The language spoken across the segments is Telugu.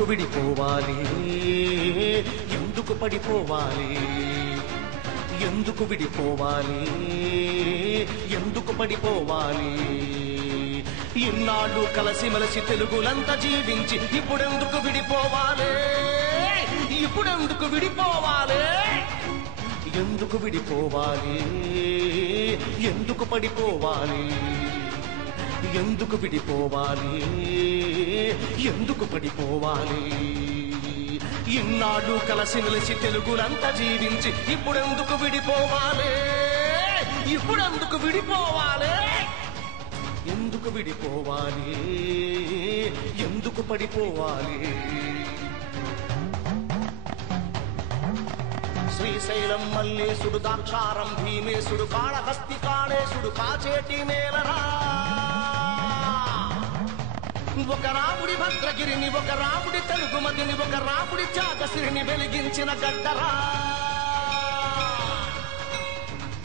ఎందుకు విడిపోవాలి, ఎందుకు పడిపోవాలి, ఎందుకు విడిపోవాలి, ఎందుకు పడిపోవాలి. ఇన్నాళ్ళు కలసిమలసి తెలుగులంతా జీవించి ఇప్పుడెందుకు విడిపోవాలి, ఇప్పుడెందుకు విడిపోవాలి, ఎందుకు విడిపోవాలి, ఎందుకు పడిపోవాలి, ఎందుకు విడిపోవాలి, ఎందుకు పడిపోవాలి. ఇన్నాళ్ళు కలసిమెలిసి తెలుగులంతా జీవించి ఇప్పుడెందుకు విడిపోవాలి, ఇప్పుడెందుకు విడిపోవాలి, ఎందుకు విడిపోవాలి, ఎందుకు పడిపోవాలి. శ్రీశైలం మల్లేశుడు దాక్షారం భీమేశుడు కాళహస్తి కాళేశుడు కాచేటి మేలరా. ఒక రాముడి భద్రగిరిని, ఒక రాముడి తెలుగుమతిని, ఒక రాముడి చాకసిరిని వెలిగించిన గడ్డరా.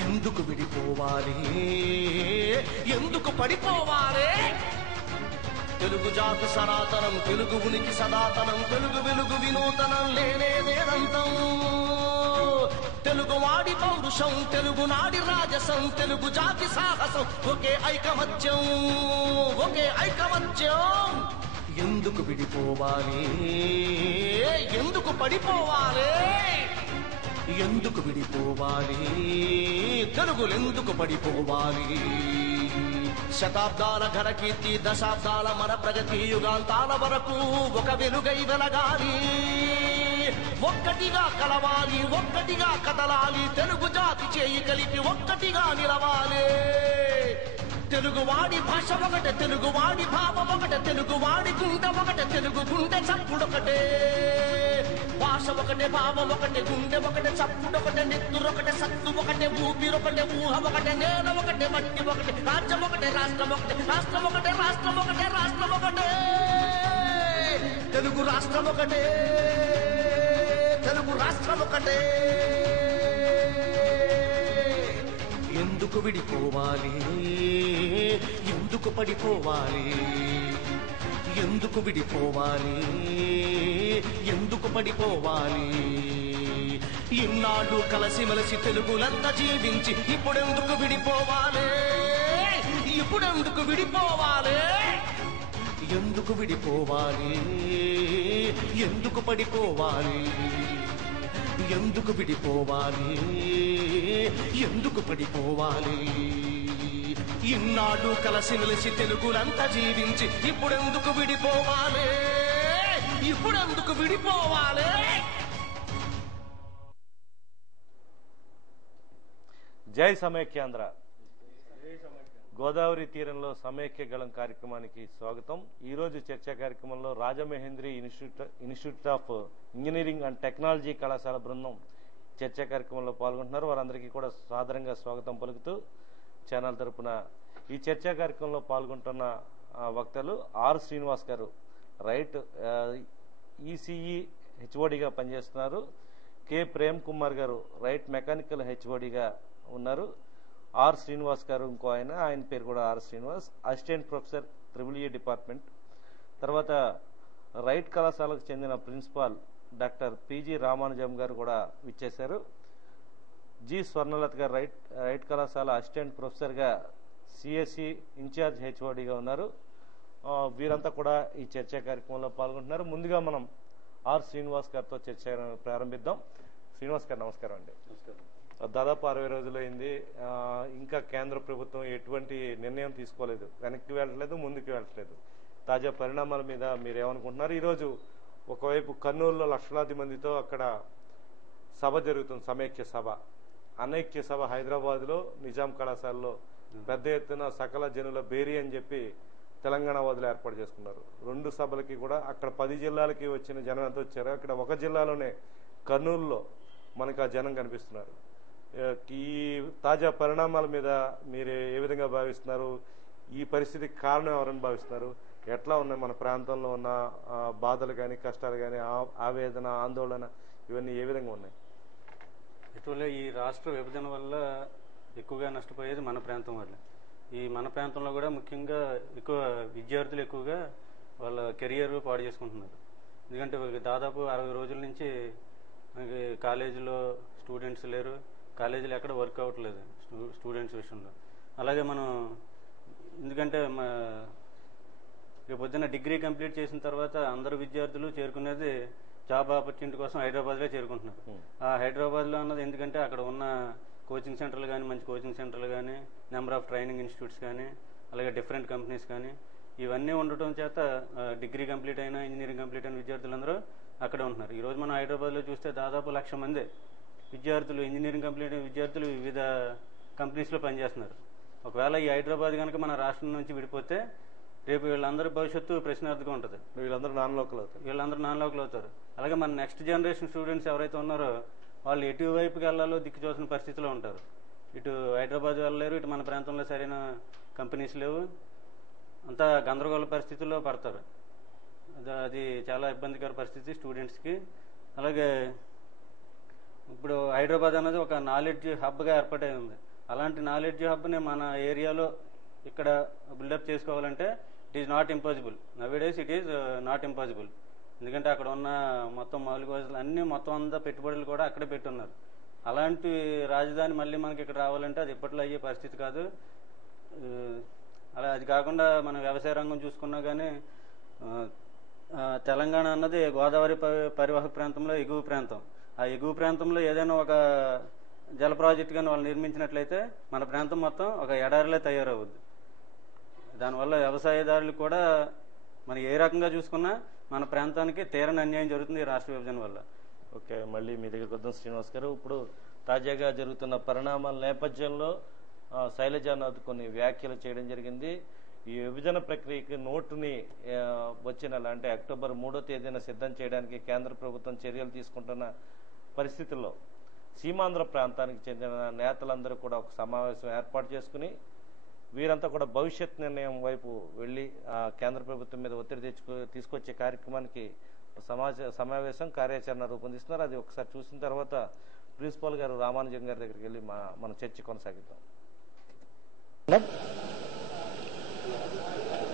ఎందుకు విడిపోవాలి, ఎందుకు పడిపోవాలి. తెలుగు జాతి సనాతనం, తెలుగు ఉనికి సదాతనం, తెలుగు వెలుగు వినూతనం, లేనేదేనంతం. తెలుగు వాడి పౌరుషం, తెలుగు నాడి రాజసం, తెలుగు జాతి సాహసం, ఒకే ఐకమత్యం, ఒకే ఐకమత్యం. ఎందుకు విడిపోవాలి, ఎందుకు పడిపోవాలి, ఎందుకు విడిపోవాలి, తెలుగులెందుకు పడిపోవాలి. శతాబ్దాల ఘనకీర్తి, దశాబ్దాల మన ప్రగతి, యుగాంతాల వరకు ఒక వెలుగై వెలగాలి. ఒక్కటిగా కలవాలి, ఒక్కటిగా కదలాలి, తెలుగు జాతి చేయి కలిపి ఒక్కటిగా నిలవాలి. తెలుగువాడి భాష ఒకటే, తెలుగువాడి భావం ఒకటే, తెలుగువాడి గుండె ఒకటే, తెలుగు గుండె చప్పుడొకటే. భాష ఒకటే, భావం ఒకటే, గుండె ఒకటే, చప్పుడొకటే, నెత్తురొకటే, సత్తు ఒకటే, ఊపిరొకటే, ఊహ ఒకటే, నేల ఒకటే, మట్టి ఒకటే, రాజ్యం ఒకటే, రాష్ట్రం ఒకటే, రాష్ట్రం ఒకటే, రాష్ట్రం ఒకటే, రాష్ట్రం ఒకటే. తెలుగు రాష్ట్రం ఒకటే, తెలుగు రాష్ట్రం ఒకటే. ఎందుకు విడిపోవాలి, ఎందుకు పడిపోవాలి, ఎందుకు విడిపోవాలి, ఎందుకు పడిపోవాలి. ఇన్నాళ్ళు కలసిమెలిసి తెలుగులంతా జీవించి ఇప్పుడెందుకు విడిపోవాలి, ఇప్పుడెందుకు విడిపోవాలి, ఎందుకు విడిపోవాలి, ఎందుకు పడిపోవాలి, ఎందుకు విడిపోవాలి, ఎందుకు పడిపోవాలి. ఇన్నాళ్ళు కలసిమెలిసి తెలుగులంతా జీవించి ఇప్పుడెందుకు విడిపోవాలి, ఇప్పుడెందుకు విడిపోవాలి. జై సమైక్యాంధ్ర. గోదావరి తీరంలో సమైక్య గళం కార్యక్రమానికి స్వాగతం. ఈరోజు చర్చా కార్యక్రమంలో Rajamahendri institute of engineering and technology కళాశాల బృందం చర్చా కార్యక్రమంలో పాల్గొంటున్నారు. వారందరికీ కూడా సాదరంగా స్వాగతం పలుకుతూ ఛానల్ తరపున ఈ చర్చా కార్యక్రమంలో పాల్గొంటున్న వక్తలు ఆర్ శ్రీనివాస్ గారు, రైట్ ఈసీఈ హెచ్ఓడిగా పనిచేస్తున్నారు. కె ప్రేమ్ కుమార్ గారు, రైట్ మెకానికల్ హెచ్ఓడిగా ఉన్నారు. ఆర్ శ్రీనివాస్ గారు ఇంకో ఆయన పేరు కూడా R Srinivas, assistant professor EEE department. తర్వాత రైట్ కళాశాలకు చెందిన ప్రిన్సిపాల్ డాక్టర్ పిజి రామానుజం గారు కూడా విచ్చేశారు. జి స్వర్ణలత గారు రైట్ కళాశాల అసిస్టెంట్ ప్రొఫెసర్గా సిఎస్సి ఇన్ఛార్జ్ హెచ్ఓడిగా ఉన్నారు. వీరంతా కూడా ఈ చర్చా కార్యక్రమంలో పాల్గొంటున్నారు. ముందుగా మనం ఆర్ శ్రీనివాస్ గారితో చర్చ ప్రారంభిద్దాం. శ్రీనివాస్ గారు నమస్కారం అండి. దాదాపు 60 రోజులు అయింది. ఇంకా కేంద్ర ప్రభుత్వం ఎటువంటి నిర్ణయం తీసుకోలేదు, వెనక్కి వెళ్ళట్లేదు, ముందుకు వెళ్ళట్లేదు. తాజా పరిణామాల మీద మీరు ఏమనుకుంటున్నారు? ఈరోజు ఒకవైపు కర్నూలులో లక్షలాది మందితో అక్కడ సభ జరుగుతుంది, సమైక్య సభ. అనైక్య సభ హైదరాబాద్లో నిజాం కళాశాలలో పెద్ద ఎత్తున సకల జనుల బేరీ అని చెప్పి తెలంగాణ వాదులు ఏర్పాటు చేసుకున్నారు. 2 సభలకి కూడా అక్కడ 10 జిల్లాలకి వచ్చిన జనం ఎంత వచ్చారో అక్కడ ఒక జిల్లాలోనే కర్నూలులో మనకు ఆ జనం కనిపిస్తున్నారు. ఈ తాజా పరిణామాల మీద మీరు ఏ విధంగా భావిస్తున్నారు? ఈ పరిస్థితికి కారణం ఎవరని భావిస్తున్నారు? ఎట్లా ఉన్నాయి మన ప్రాంతంలో ఉన్న బాధలు కానీ, కష్టాలు కానీ, ఆవేదన, ఆందోళన ఇవన్నీ ఏ విధంగా ఉన్నాయి? ఇటీవల ఈ రాష్ట్ర విభజన వల్ల ఎక్కువగా నష్టపోయేది మన ప్రాంతం వల్ల. ఈ మన ప్రాంతంలో కూడా ముఖ్యంగా ఎక్కువ విద్యార్థులు ఎక్కువగా వాళ్ళ కెరియర్ పాడు చేసుకుంటున్నారు. ఎందుకంటే దాదాపు 60 రోజుల నుంచి మనకి కాలేజీలో స్టూడెంట్స్ లేరు, కాలేజీలో ఎక్కడ వర్క్ అవ్వట్లేదు స్టూడెంట్స్ విషయంలో. అలాగే మనం ఎందుకంటే రేపు పొద్దున్న డిగ్రీ కంప్లీట్ చేసిన తర్వాత అందరు విద్యార్థులు చేరుకునేది జాబ్ ఆపర్చునిటీ కోసం హైదరాబాద్లో చేరుకుంటున్నారు. ఆ హైదరాబాద్లో అన్నది ఎందుకంటే అక్కడ ఉన్న కోచింగ్ సెంటర్లు కానీ, మంచి కోచింగ్ సెంటర్లు కానీ, నెంబర్ ఆఫ్ ట్రైనింగ్ ఇన్స్టిట్యూట్స్ కానీ, అలాగే డిఫరెంట్ కంపెనీస్ కానీ ఇవన్నీ ఉండటం చేత డిగ్రీ కంప్లీట్ అయిన, ఇంజనీరింగ్ కంప్లీట్ అయిన విద్యార్థులందరూ అక్కడే ఉంటున్నారు. ఈరోజు మనం హైదరాబాద్లో చూస్తే దాదాపు 1,00,000 మంది విద్యార్థులు, ఇంజనీరింగ్ కంప్లీట్ అయిన విద్యార్థులు వివిధ కంపెనీస్లో పనిచేస్తున్నారు. ఒకవేళ ఈ హైదరాబాద్ కనుక మన రాష్ట్రం నుంచి విడిపోతే రేపు వీళ్ళందరి భవిష్యత్తు ప్రశ్నార్థకం ఉంటుంది. వీళ్ళందరూ నాన్ లోకల్ అవుతారు. అలాగే మన నెక్స్ట్ జనరేషన్ స్టూడెంట్స్ ఎవరైతే ఉన్నారో వాళ్ళు ఎటువైపుకి వెళ్ళాలో దిక్కు చూసిన పరిస్థితిలో ఉంటారు. ఇటు హైదరాబాద్ వెళ్ళలేరు, ఇటు మన ప్రాంతంలో సరైన కంపెనీస్ లేవు, అంతా గందరగోళ పరిస్థితుల్లో పడతారు. అది చాలా ఇబ్బందికర పరిస్థితి స్టూడెంట్స్కి. అలాగే ఇప్పుడు హైదరాబాద్ అనేది ఒక నాలెడ్జ్ హబ్గా ఏర్పాటై ఉంది. అలాంటి నాలెడ్జ్ హబ్ని మన ఏరియాలో ఇక్కడ బిల్డప్ చేసుకోవాలంటే it is not impossible. Nowadays it is not impossible. ఎందుకంటే అక్కడ ఉన్న మొత్తం మౌలిక వసతులు అన్నీ మొత్తం అంతా పెట్టుబడులు కూడా అక్కడే పెట్టున్నారు. అలాంటి రాజధాని మళ్ళీ మనకి ఇక్కడ రావాలంటే అది ఇప్పట్లో అయ్యే పరిస్థితి కాదు. అలా అది కాకుండా మన వ్యవసాయ రంగం చూసుకున్నా కానీ తెలంగాణ అన్నది గోదావరి పరివాహక ప్రాంతంలో ఎగువ ప్రాంతం. ఆ ఎగువ ప్రాంతంలో ఏదైనా ఒక జల ప్రాజెక్టు కానీ వాళ్ళు నిర్మించినట్లయితే మన ప్రాంతం మొత్తం ఒక ఎడారిలో తయారవుద్ది. దానివల్ల వ్యవసాయదారులు కూడా మనం ఏ రకంగా చూసుకున్నా మన ప్రాంతానికి తీరని అన్యాయం జరుగుతుంది ఈ రాష్ట్ర విభజన వల్ల. ఓకే, మళ్ళీ మీ దగ్గరికి వద్దాం శ్రీనివాస్ గారు. ఇప్పుడు తాజాగా జరుగుతున్న పరిణామాల నేపథ్యంలో శైలజానాథ్ కొన్ని వ్యాఖ్యలు చేయడం జరిగింది. ఈ విభజన ప్రక్రియకి నోటుని వచ్చే నెల అంటే అక్టోబర్ 3వ తేదీన సిద్ధం చేయడానికి కేంద్ర ప్రభుత్వం చర్యలు తీసుకుంటున్న పరిస్థితుల్లో సీమాంధ్ర ప్రాంతానికి చెందిన నేతలందరూ కూడా ఒక సమావేశం ఏర్పాటు చేసుకుని వీరంతా కూడా భవిష్యత్ నిర్ణయం వైపు వెళ్లి కేంద్ర ప్రభుత్వం మీద ఒత్తిడి తీసుకొచ్చే కార్యక్రమానికి సమావేశం కార్యాచరణ రూపొందిస్తున్నారు. అది ఒకసారి చూసిన తర్వాత ప్రిన్సిపాల్ గారు రామానుజన్ గారి దగ్గరికి వెళ్ళి మన చర్చ కొనసాగిద్దాం.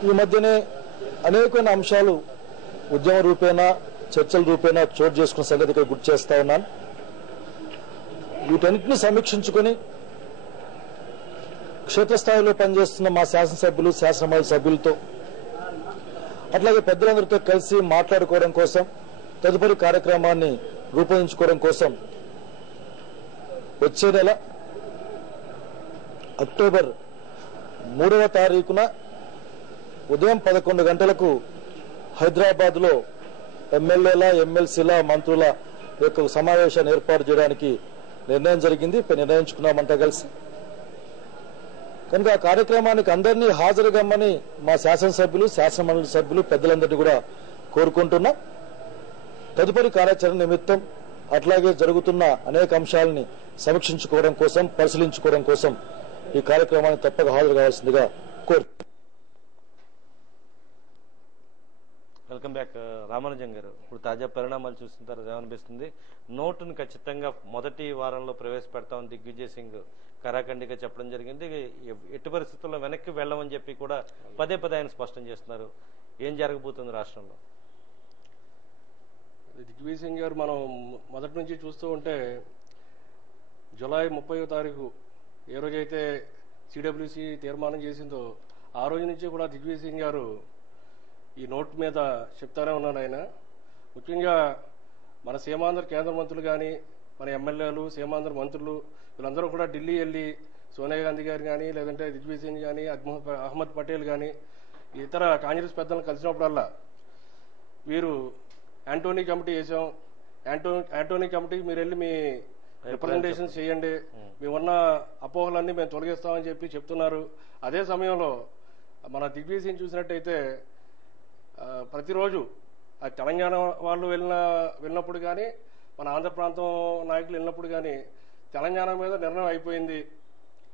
ఈ మధ్యనే అనేకమైన అంశాలు ఉద్యమ రూపేణా, చర్చల రూపేణా చోటు చేసుకున్న సంగతి ఇక్కడ గుర్తు చేస్తా ఉన్నాను. వీటన్నిటిని సమీక్షించుకొని క్షేత్రస్థాయిలో పనిచేస్తున్న మా శాసనసభ్యులు, శాసనమండలి సభ్యులతో అట్లాగే పెద్దలందరితో కలిసి మాట్లాడుకోవడం కోసం, తదుపరి కార్యక్రమాన్ని రూపొందించుకోవడం కోసం వచ్చే నెల అక్టోబర్ 3వ తారీఖున ఉదయం 11 గంటలకు హైదరాబాద్ లో ఎమ్మెల్యేల, ఎమ్మెల్సీల, మంత్రుల యొక్క సమావేశాన్ని ఏర్పాటు చేయడానికి నిర్ణయం జరిగింది. నిర్ణయించుకున్నామంతా కలిసి. కనుక ఆ కార్యక్రమానికి అందరినీ హాజరుగమ్మని మా శాసనసభ్యులు, శాసనమండలి సభ్యులు పెద్దలందరినీ కూడా కోరుకుంటున్నాం. తదుపరి కార్యాచరణ నిమిత్తం అట్లాగే జరుగుతున్న అనేక అంశాలని సమీక్షించుకోవడం కోసం, పరిశీలించుకోవడం కోసం ఈ కార్యక్రమానికి తప్పక హాజరు కావాల్సిందిగా కోరు. వెల్కమ్ బ్యాక్ రామానుజన్ గారు. ఇప్పుడు తాజా పరిణామాలు చూసిన తర్వాత ఏమనిపిస్తుంది? నోటును ఖచ్చితంగా మొదటి వారంలో ప్రవేశపెడతామని దిగ్విజయ్ సింగ్ కరాఖండిగా చెప్పడం జరిగింది. ఎట్టి పరిస్థితుల్లో వెనక్కి వెళ్ళమని చెప్పి కూడా పదే ఆయన స్పష్టం చేస్తున్నారు. ఏం జరగబోతుంది రాష్ట్రంలో? దిగ్విజయ్ సింగ్ గారు మనం మొదటి నుంచి చూస్తూ ఉంటే జూలై 30వ తారీఖు ఏ రోజైతే సిడబ్ల్యూసి తీర్మానం చేసిందో ఆ రోజు నుంచి కూడా దిగ్విజయ్ సింగ్ గారు ఈ నోట్ మీద చెప్తానే ఉన్నాడు. ఆయన ముఖ్యంగా మన సీమాంధ్ర కేంద్ర మంత్రులు కానీ, మన ఎమ్మెల్యేలు, సీమాంధ్ర మంత్రులు వీళ్ళందరూ కూడా ఢిల్లీ వెళ్ళి సోనియా గాంధీ గారు కానీ, లేదంటే దిగ్విజయ్ సింగ్ కానీ, అహ్మద్ పటేల్ కానీ ఇతర కాంగ్రెస్ పెద్దలను కలిసినప్పుడల్లా వీరు యాంటోనీ కమిటీ వేసాం, యాంటోనీ కమిటీకి మీరు వెళ్ళి మీ రిప్రజెంటేషన్స్ చేయండి, మేమున్న అపోహలన్నీ మేము తొలగిస్తామని చెప్పి చెప్తున్నారు. అదే సమయంలో మన దిగ్విజయ్ సింగ్ చూసినట్టయితే ప్రతిరోజు తెలంగాణ వాళ్ళు వెళ్ళినప్పుడు కానీ, మన ఆంధ్ర ప్రాంతం నాయకులు వెళ్ళినప్పుడు కానీ తెలంగాణ మీద నిర్ణయం అయిపోయింది,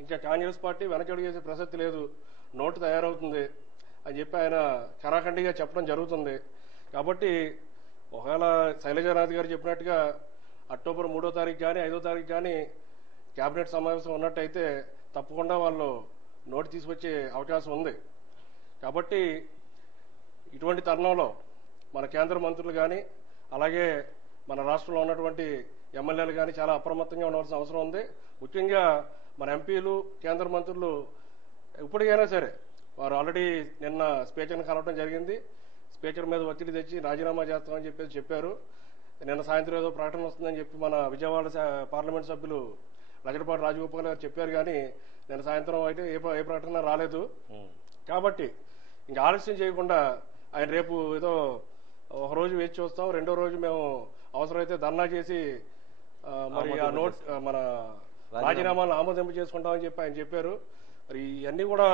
ఇంకా కాంగ్రెస్ పార్టీ వెనకడుగేసే ప్రసక్తి లేదు, నోటు తయారవుతుంది అని చెప్పి ఆయన కరాఖండిగా చెప్పడం జరుగుతుంది. కాబట్టి ఒకవేళ శైలజానాథ్ గారు చెప్పినట్టుగా అక్టోబర్ 3వ తారీఖు కానీ 5వ తారీఖు కానీ కేబినెట్ సమావేశం ఉన్నట్టయితే తప్పకుండా వాళ్ళు నోటు తీసుకొచ్చే అవకాశం ఉంది. కాబట్టి ఇటువంటి తరుణంలో మన కేంద్ర మంత్రులు కానీ అలాగే మన రాష్ట్రంలో ఉన్నటువంటి ఎమ్మెల్యేలు కానీ చాలా అప్రమత్తంగా ఉండవలసిన అవసరం ఉంది. ముఖ్యంగా మన ఎంపీలు కేంద్ర మంత్రులు ఇప్పటికైనా సరే వారు ఆల్రెడీ నిన్న స్పీకర్ని కలవడం జరిగింది. స్పీకర్ మీద ఒత్తిడి తెచ్చి రాజీనామా చేస్తామని చెప్పారు. నిన్న సాయంత్రం ఏదో ప్రకటన వస్తుందని చెప్పి మన విజయవాడ పార్లమెంట్ సభ్యులు లగడపాటి రాజగోపాల్ గారు చెప్పారు. కానీ నిన్న సాయంత్రం అయితే ఏ ప్రకటన రాలేదు. కాబట్టి ఇంకా ఆలస్యం చేయకుండా ఆయన రేపు ఏదో ఒక రోజు వేచి చూస్తాం, రెండో రోజు మేము అవసరమైతే ధర్నా చేసి మరి ఆ నోట్ మన రాజీనామాలను ఆమోదింపు చేసుకుంటామని చెప్పి ఆయన చెప్పారు. మరి ఇవన్నీ కూడా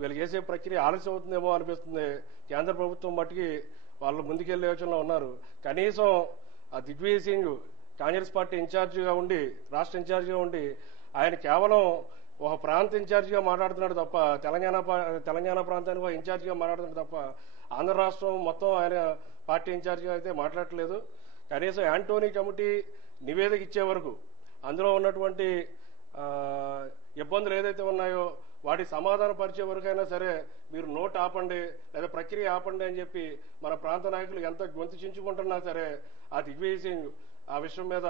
వీళ్ళు చేసే ప్రక్రియ ఆలస్యం అవుతుందేమో అనిపిస్తుంది. కేంద్ర ప్రభుత్వం మట్టుకి వాళ్ళు ముందుకెళ్లే యోచనలో ఉన్నారు. కనీసం ఆ దిగ్విజయ్ సింగ్ కాంగ్రెస్ పార్టీ ఇన్ఛార్జిగా ఉండి రాష్ట్ర ఇన్ఛార్జిగా ఉండి ఆయన కేవలం ఒక ప్రాంత ఇన్ఛార్జిగా మాట్లాడుతున్నాడు తప్ప తెలంగాణ ప్రాంతానికి ఒక ఇన్ఛార్జిగా మాట్లాడుతున్నాడు తప్ప ఆంధ్ర రాష్ట్రం మొత్తం ఆయన పార్టీ ఇన్ఛార్జిగా అయితే మాట్లాడట్లేదు. కనీసం యాంటోనీ కమిటీ నివేదిక ఇచ్చే వరకు అందులో ఉన్నటువంటి ఇబ్బందులు ఏదైతే ఉన్నాయో వాటి సమాధాన పరిచే వరకైనా సరే మీరు నోట్ ఆపండి లేదా ప్రక్రియ ఆపండి అని చెప్పి మన ప్రాంత నాయకులు ఎంత గొంతు చించుకుంటున్నా సరే ఆ దిగ్విజయ్ సింగ్ ఆ విషయం మీద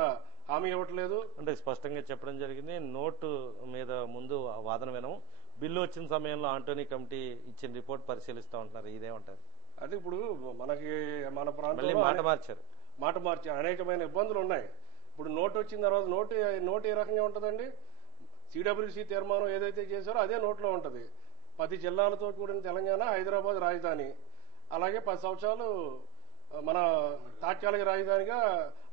హామీ ఇవ్వట్లేదు. అంటే స్పష్టంగా చెప్పడం జరిగింది, నోటు మీద ముందు వాదన వినము, బిల్లు వచ్చిన సమయంలో ఆంటోనీ కమిటీ ఇచ్చిన రిపోర్ట్ పరిశీలిస్తూ ఉంటున్నారు. ఇదేమంటారు? అది ఇప్పుడు మనకి మన ప్రాంతంలో మాట మార్చారు, అనేకమైన ఇబ్బందులు ఉన్నాయి. ఇప్పుడు నోటు వచ్చిన తర్వాత నోటు ఏ రకంగా ఉంటుందండి? సిడబ్ల్యూసి తీర్మానం ఏదైతే చేశారో అదే నోట్లో ఉంటుంది. 10 జిల్లాలతో కూడిన తెలంగాణ, హైదరాబాద్ రాజధాని, అలాగే 10 సంవత్సరాలు మన తాత్కాలిక రాజధానిగా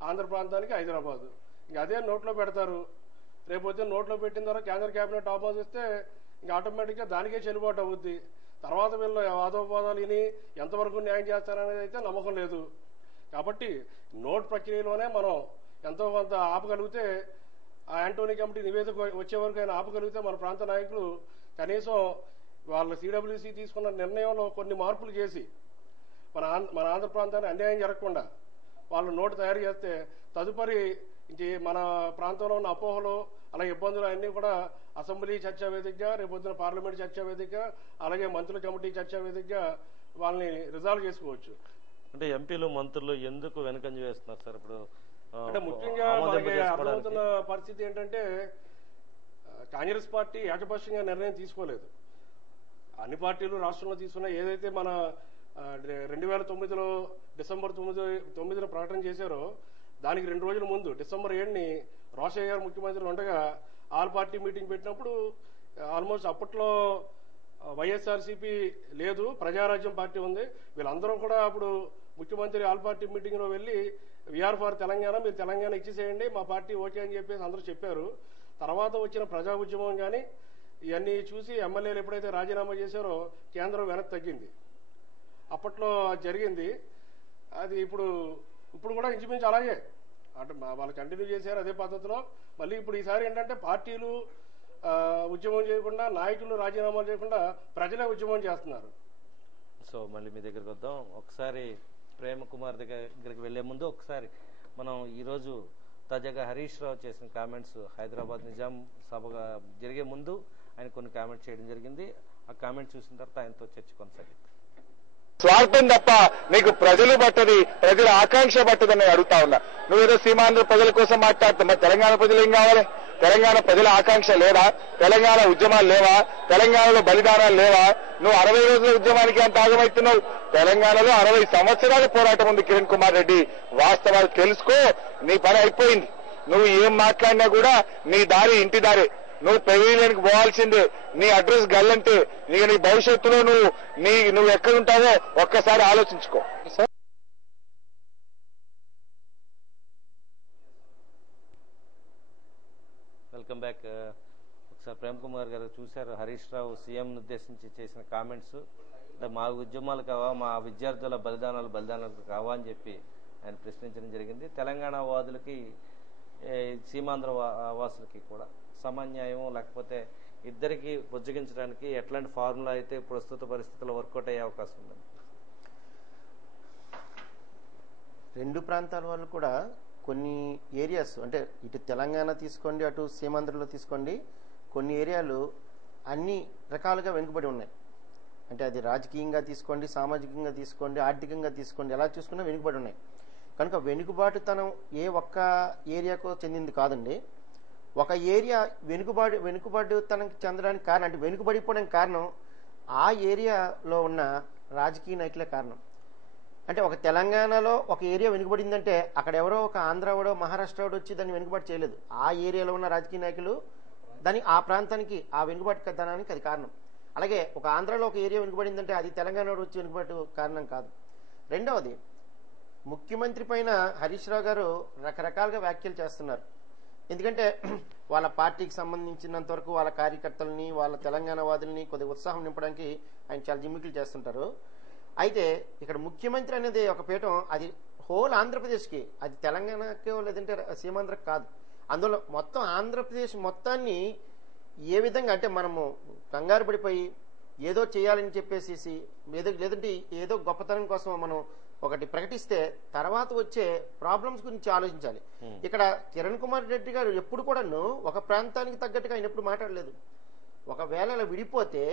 ఆంధ్ర ప్రాంతానికి హైదరాబాద్. ఇంక అదే నోట్లో పెడతారు. రేపొద్దున నోట్లో పెట్టిన తర్వాత కేంద్ర కేబినెట్ ఆమోదిస్తే ఇంక ఆటోమేటిక్గా దానికే చెల్లుబాటు అవుద్ది. తర్వాత వీళ్ళు వాదోపవాదాలు విని ఎంతవరకు న్యాయం చేస్తారనేది అయితే నమ్మకం లేదు. కాబట్టి నోట్ ప్రక్రియలోనే మనం ఎంతో కొంత ఆపగలిగితే, ఆ యాంటోనీ కమిటీ నివేదిక వచ్చే వరకు ఆయన ఆపగలిగితే మన ప్రాంత నాయకులు కనీసం వాళ్ళ సిడబ్ల్యూసి తీసుకున్న నిర్ణయంలో కొన్ని మార్పులు చేసి మన ఆంధ్ర ప్రాంతాన్ని అన్యాయం జరగకుండా వాళ్ళు నోటు తయారు చేస్తే తదుపరి మన ప్రాంతంలో ఉన్న అపోహలు అలాగే ఇబ్బందులు అన్నీ కూడా అసెంబ్లీ చర్చా వేదికగా, రేపొద్దున పార్లమెంట్ చర్చా వేదికగా, అలాగే మంత్రుల కమిటీ చర్చా వేదికగా వాళ్ళని రిజాల్వ్ చేసుకోవచ్చు. అంటే ఎంపీలు మంత్రులు ఎందుకు వెనకంజ వేస్తున్నారు సార్? ఇప్పుడు అంటే ముఖ్యంగా మనకి అర్థమవుతున్న పరిస్థితి ఏంటంటే కాంగ్రెస్ పార్టీ ఏకపక్షంగా నిర్ణయం తీసుకోలేదు. అన్ని పార్టీలు రాష్ట్రంలో తీసుకున్న ఏదైతే మన 2009లో డిసెంబర్ 9న ప్రకటన చేశారో దానికి 2 రోజుల ముందు డిసెంబర్ 7ని రోషయ్య గారు ముఖ్యమంత్రి ఉండగా ఆల్ పార్టీ మీటింగ్ పెట్టినప్పుడు ఆల్మోస్ట్ అప్పట్లో వైఎస్ఆర్సీపీ లేదు, ప్రజారాజ్యం పార్టీ ఉంది. వీళ్ళందరూ కూడా అప్పుడు ముఖ్యమంత్రి ఆల్ పార్టీ మీటింగ్లో వెళ్ళి వీఆర్ ఫర్ తెలంగాణ, మీరు తెలంగాణ ఇచ్చేసేయండి, మా పార్టీ ఓకే అని చెప్పేసి అందరూ చెప్పారు. తర్వాత వచ్చిన ప్రజా ఉద్యమం కానీ ఇవన్నీ చూసి ఎమ్మెల్యేలు ఎప్పుడైతే రాజీనామా చేశారో కేంద్రం వెనక్కి తగ్గింది. అప్పట్లో జరిగింది అది. ఇప్పుడు కూడా ఇంచుమించు అలాగే అంటే వాళ్ళు కంటిన్యూ చేశారు అదే పద్ధతిలో. మళ్ళీ ఇప్పుడు ఈసారి ఏంటంటే పార్టీలు ఉద్యమం చేయకుండా, నాయకులు రాజీనామాలు చేయకుండా ప్రజలే ఉద్యమం చేస్తున్నారు. సో మళ్ళీ మీ దగ్గరికి వద్దాం. ఒకసారి ప్రేమ కుమార్ దగ్గరికి వెళ్లే ముందు ఒకసారి మనం ఈరోజు తాజాగా హరీష్ రావు చేసిన కామెంట్స్ హైదరాబాద్ నిజాం సభగా జరిగే ముందు ఆయన కొన్ని కామెంట్స్ చేయడం జరిగింది. ఆ కామెంట్ చూసిన తర్వాత ఆయనతో చర్చ కొనసాగింది. స్వార్థం తప్ప నీకు ప్రజలు పట్టది, ప్రజల ఆకాంక్ష పట్టదని నేను అడుగుతా ఉన్నా. నువ్వేదో సీమాంధ్ర ప్రజల కోసం మాట్లాడుతావు, మరి తెలంగాణ ప్రజలు ఏం కావాలి? తెలంగాణ ప్రజల ఆకాంక్ష లేదా? తెలంగాణ ఉద్యమాలు లేవా? తెలంగాణలో బలిదానాలు లేవా? నువ్వు 60 రోజుల ఉద్యమానికి అంత ఆగమవుతున్నావు. తెలంగాణలో 60 సంవత్సరాల పోరాటం ఉంది కిరణ్ కుమార్ రెడ్డి. వాస్తవాలు తెలుసుకో, నీ పని అయిపోయింది. నువ్వు ఏం మాట్లాడినా కూడా నీ దారి ఇంటి దారే. నువ్వు పెవిలియన్కి పోవాల్సిందే. నీ అడ్రస్ గల్లంటే ఇక నీ భవిష్యత్తులో నువ్వు ఎక్కడుంటావో ఒక్కసారి ఆలోచించుకో. Welcome back. ఒకసారి ప్రేమ్ కుమార్ గారు చూశారు హరీష్ రావు సీఎం ఉద్దేశించి చేసిన కామెంట్స్. అంటే మా ఉద్యమాలు కావా, మా విద్యార్థుల బలిదానాలు కావా అని చెప్పి ఆయన ప్రశ్నించడం జరిగింది. తెలంగాణ వాదులకి సీమాంధ్ర వాసులకి కూడా సమన్యాయం లేకపోతే ఇద్దరికి బుజ్జగించడానికి ఎట్లాంటి ఫార్ములా అయితే ప్రస్తుత పరిస్థితుల్లో వర్కౌట్ అయ్యే అవకాశం ఉంది? రెండు ప్రాంతాల వాళ్ళు కూడా కొన్ని ఏరియాస్ అంటే ఇటు తెలంగాణ తీసుకోండి, అటు సీమాంధ్రలో తీసుకోండి, కొన్ని ఏరియాలు అన్ని రకాలుగా వెనుకబడి ఉన్నాయి. అంటే అది రాజకీయంగా తీసుకోండి, సామాజికంగా తీసుకోండి, ఆర్థికంగా తీసుకోండి, ఎలా చూసుకున్నా వెనుకబడి ఉన్నాయి. కనుక వెనుకబాటుతనం ఏ ఒక్క ఏరియాకు చెందింది కాదండి. ఒక ఏరియా వెనుకబాటుతనానికి చెందడానికి కారణం, అంటే వెనుకబడిపోవడానికి కారణం ఆ ఏరియాలో ఉన్న రాజకీయ నాయకులే కారణం. అంటే ఒక తెలంగాణలో ఒక ఏరియా వెనుకబడిందంటే అక్కడ ఎవరో ఒక ఆంధ్రావాడో మహారాష్ట్రవాడో వచ్చి దాన్ని వెనుకబాటు చేయలేదు. ఆ ఏరియాలో ఉన్న రాజకీయ నాయకులు దాని ఆ ప్రాంతానికి ఆ వెనుకబాటుతనానికి అది కారణం. అలాగే ఒక ఆంధ్రాలో ఒక ఏరియా వెనుకబడిందంటే అది తెలంగాణ వచ్చి వెనుకబాటు కారణం కాదు. రెండవది, ముఖ్యమంత్రి పైన హరీష్ రావు గారు రకరకాలుగా వ్యాఖ్యలు చేస్తున్నారు. ఎందుకంటే వాళ్ళ పార్టీకి సంబంధించినంత వరకు వాళ్ళ కార్యకర్తలని, వాళ్ళ తెలంగాణ వాదుల్ని కొద్దిగా ఉత్సాహం నింపడానికి ఆయన చాలా జిమ్మికులు చేస్తుంటారు. అయితే ఇక్కడ ముఖ్యమంత్రి అనేది ఒక పీఠం, అది హోల్ ఆంధ్రప్రదేశ్కి, అది తెలంగాణకి లేదంటే సీమాంధ్రకు కాదు. అందులో మొత్తం ఆంధ్రప్రదేశ్ మొత్తాన్ని ఏ విధంగా అంటే మనము కంగారు పడిపోయి ఏదో చేయాలని చెప్పేసి లేదంటే ఏదో గొప్పతనం కోసం మనం ఒకటి ప్రకటిస్తే తర్వాత వచ్చే ప్రాబ్లమ్స్ గురించి ఆలోచించాలి. ఇక్కడ కిరణ్ కుమార్ రెడ్డి గారు ఎప్పుడు కూడాను ఒక ప్రాంతానికి తగ్గట్టుగా ఆయన ఎప్పుడు మాట్లాడలేదు. ఒకవేళ అలా విడిపోతే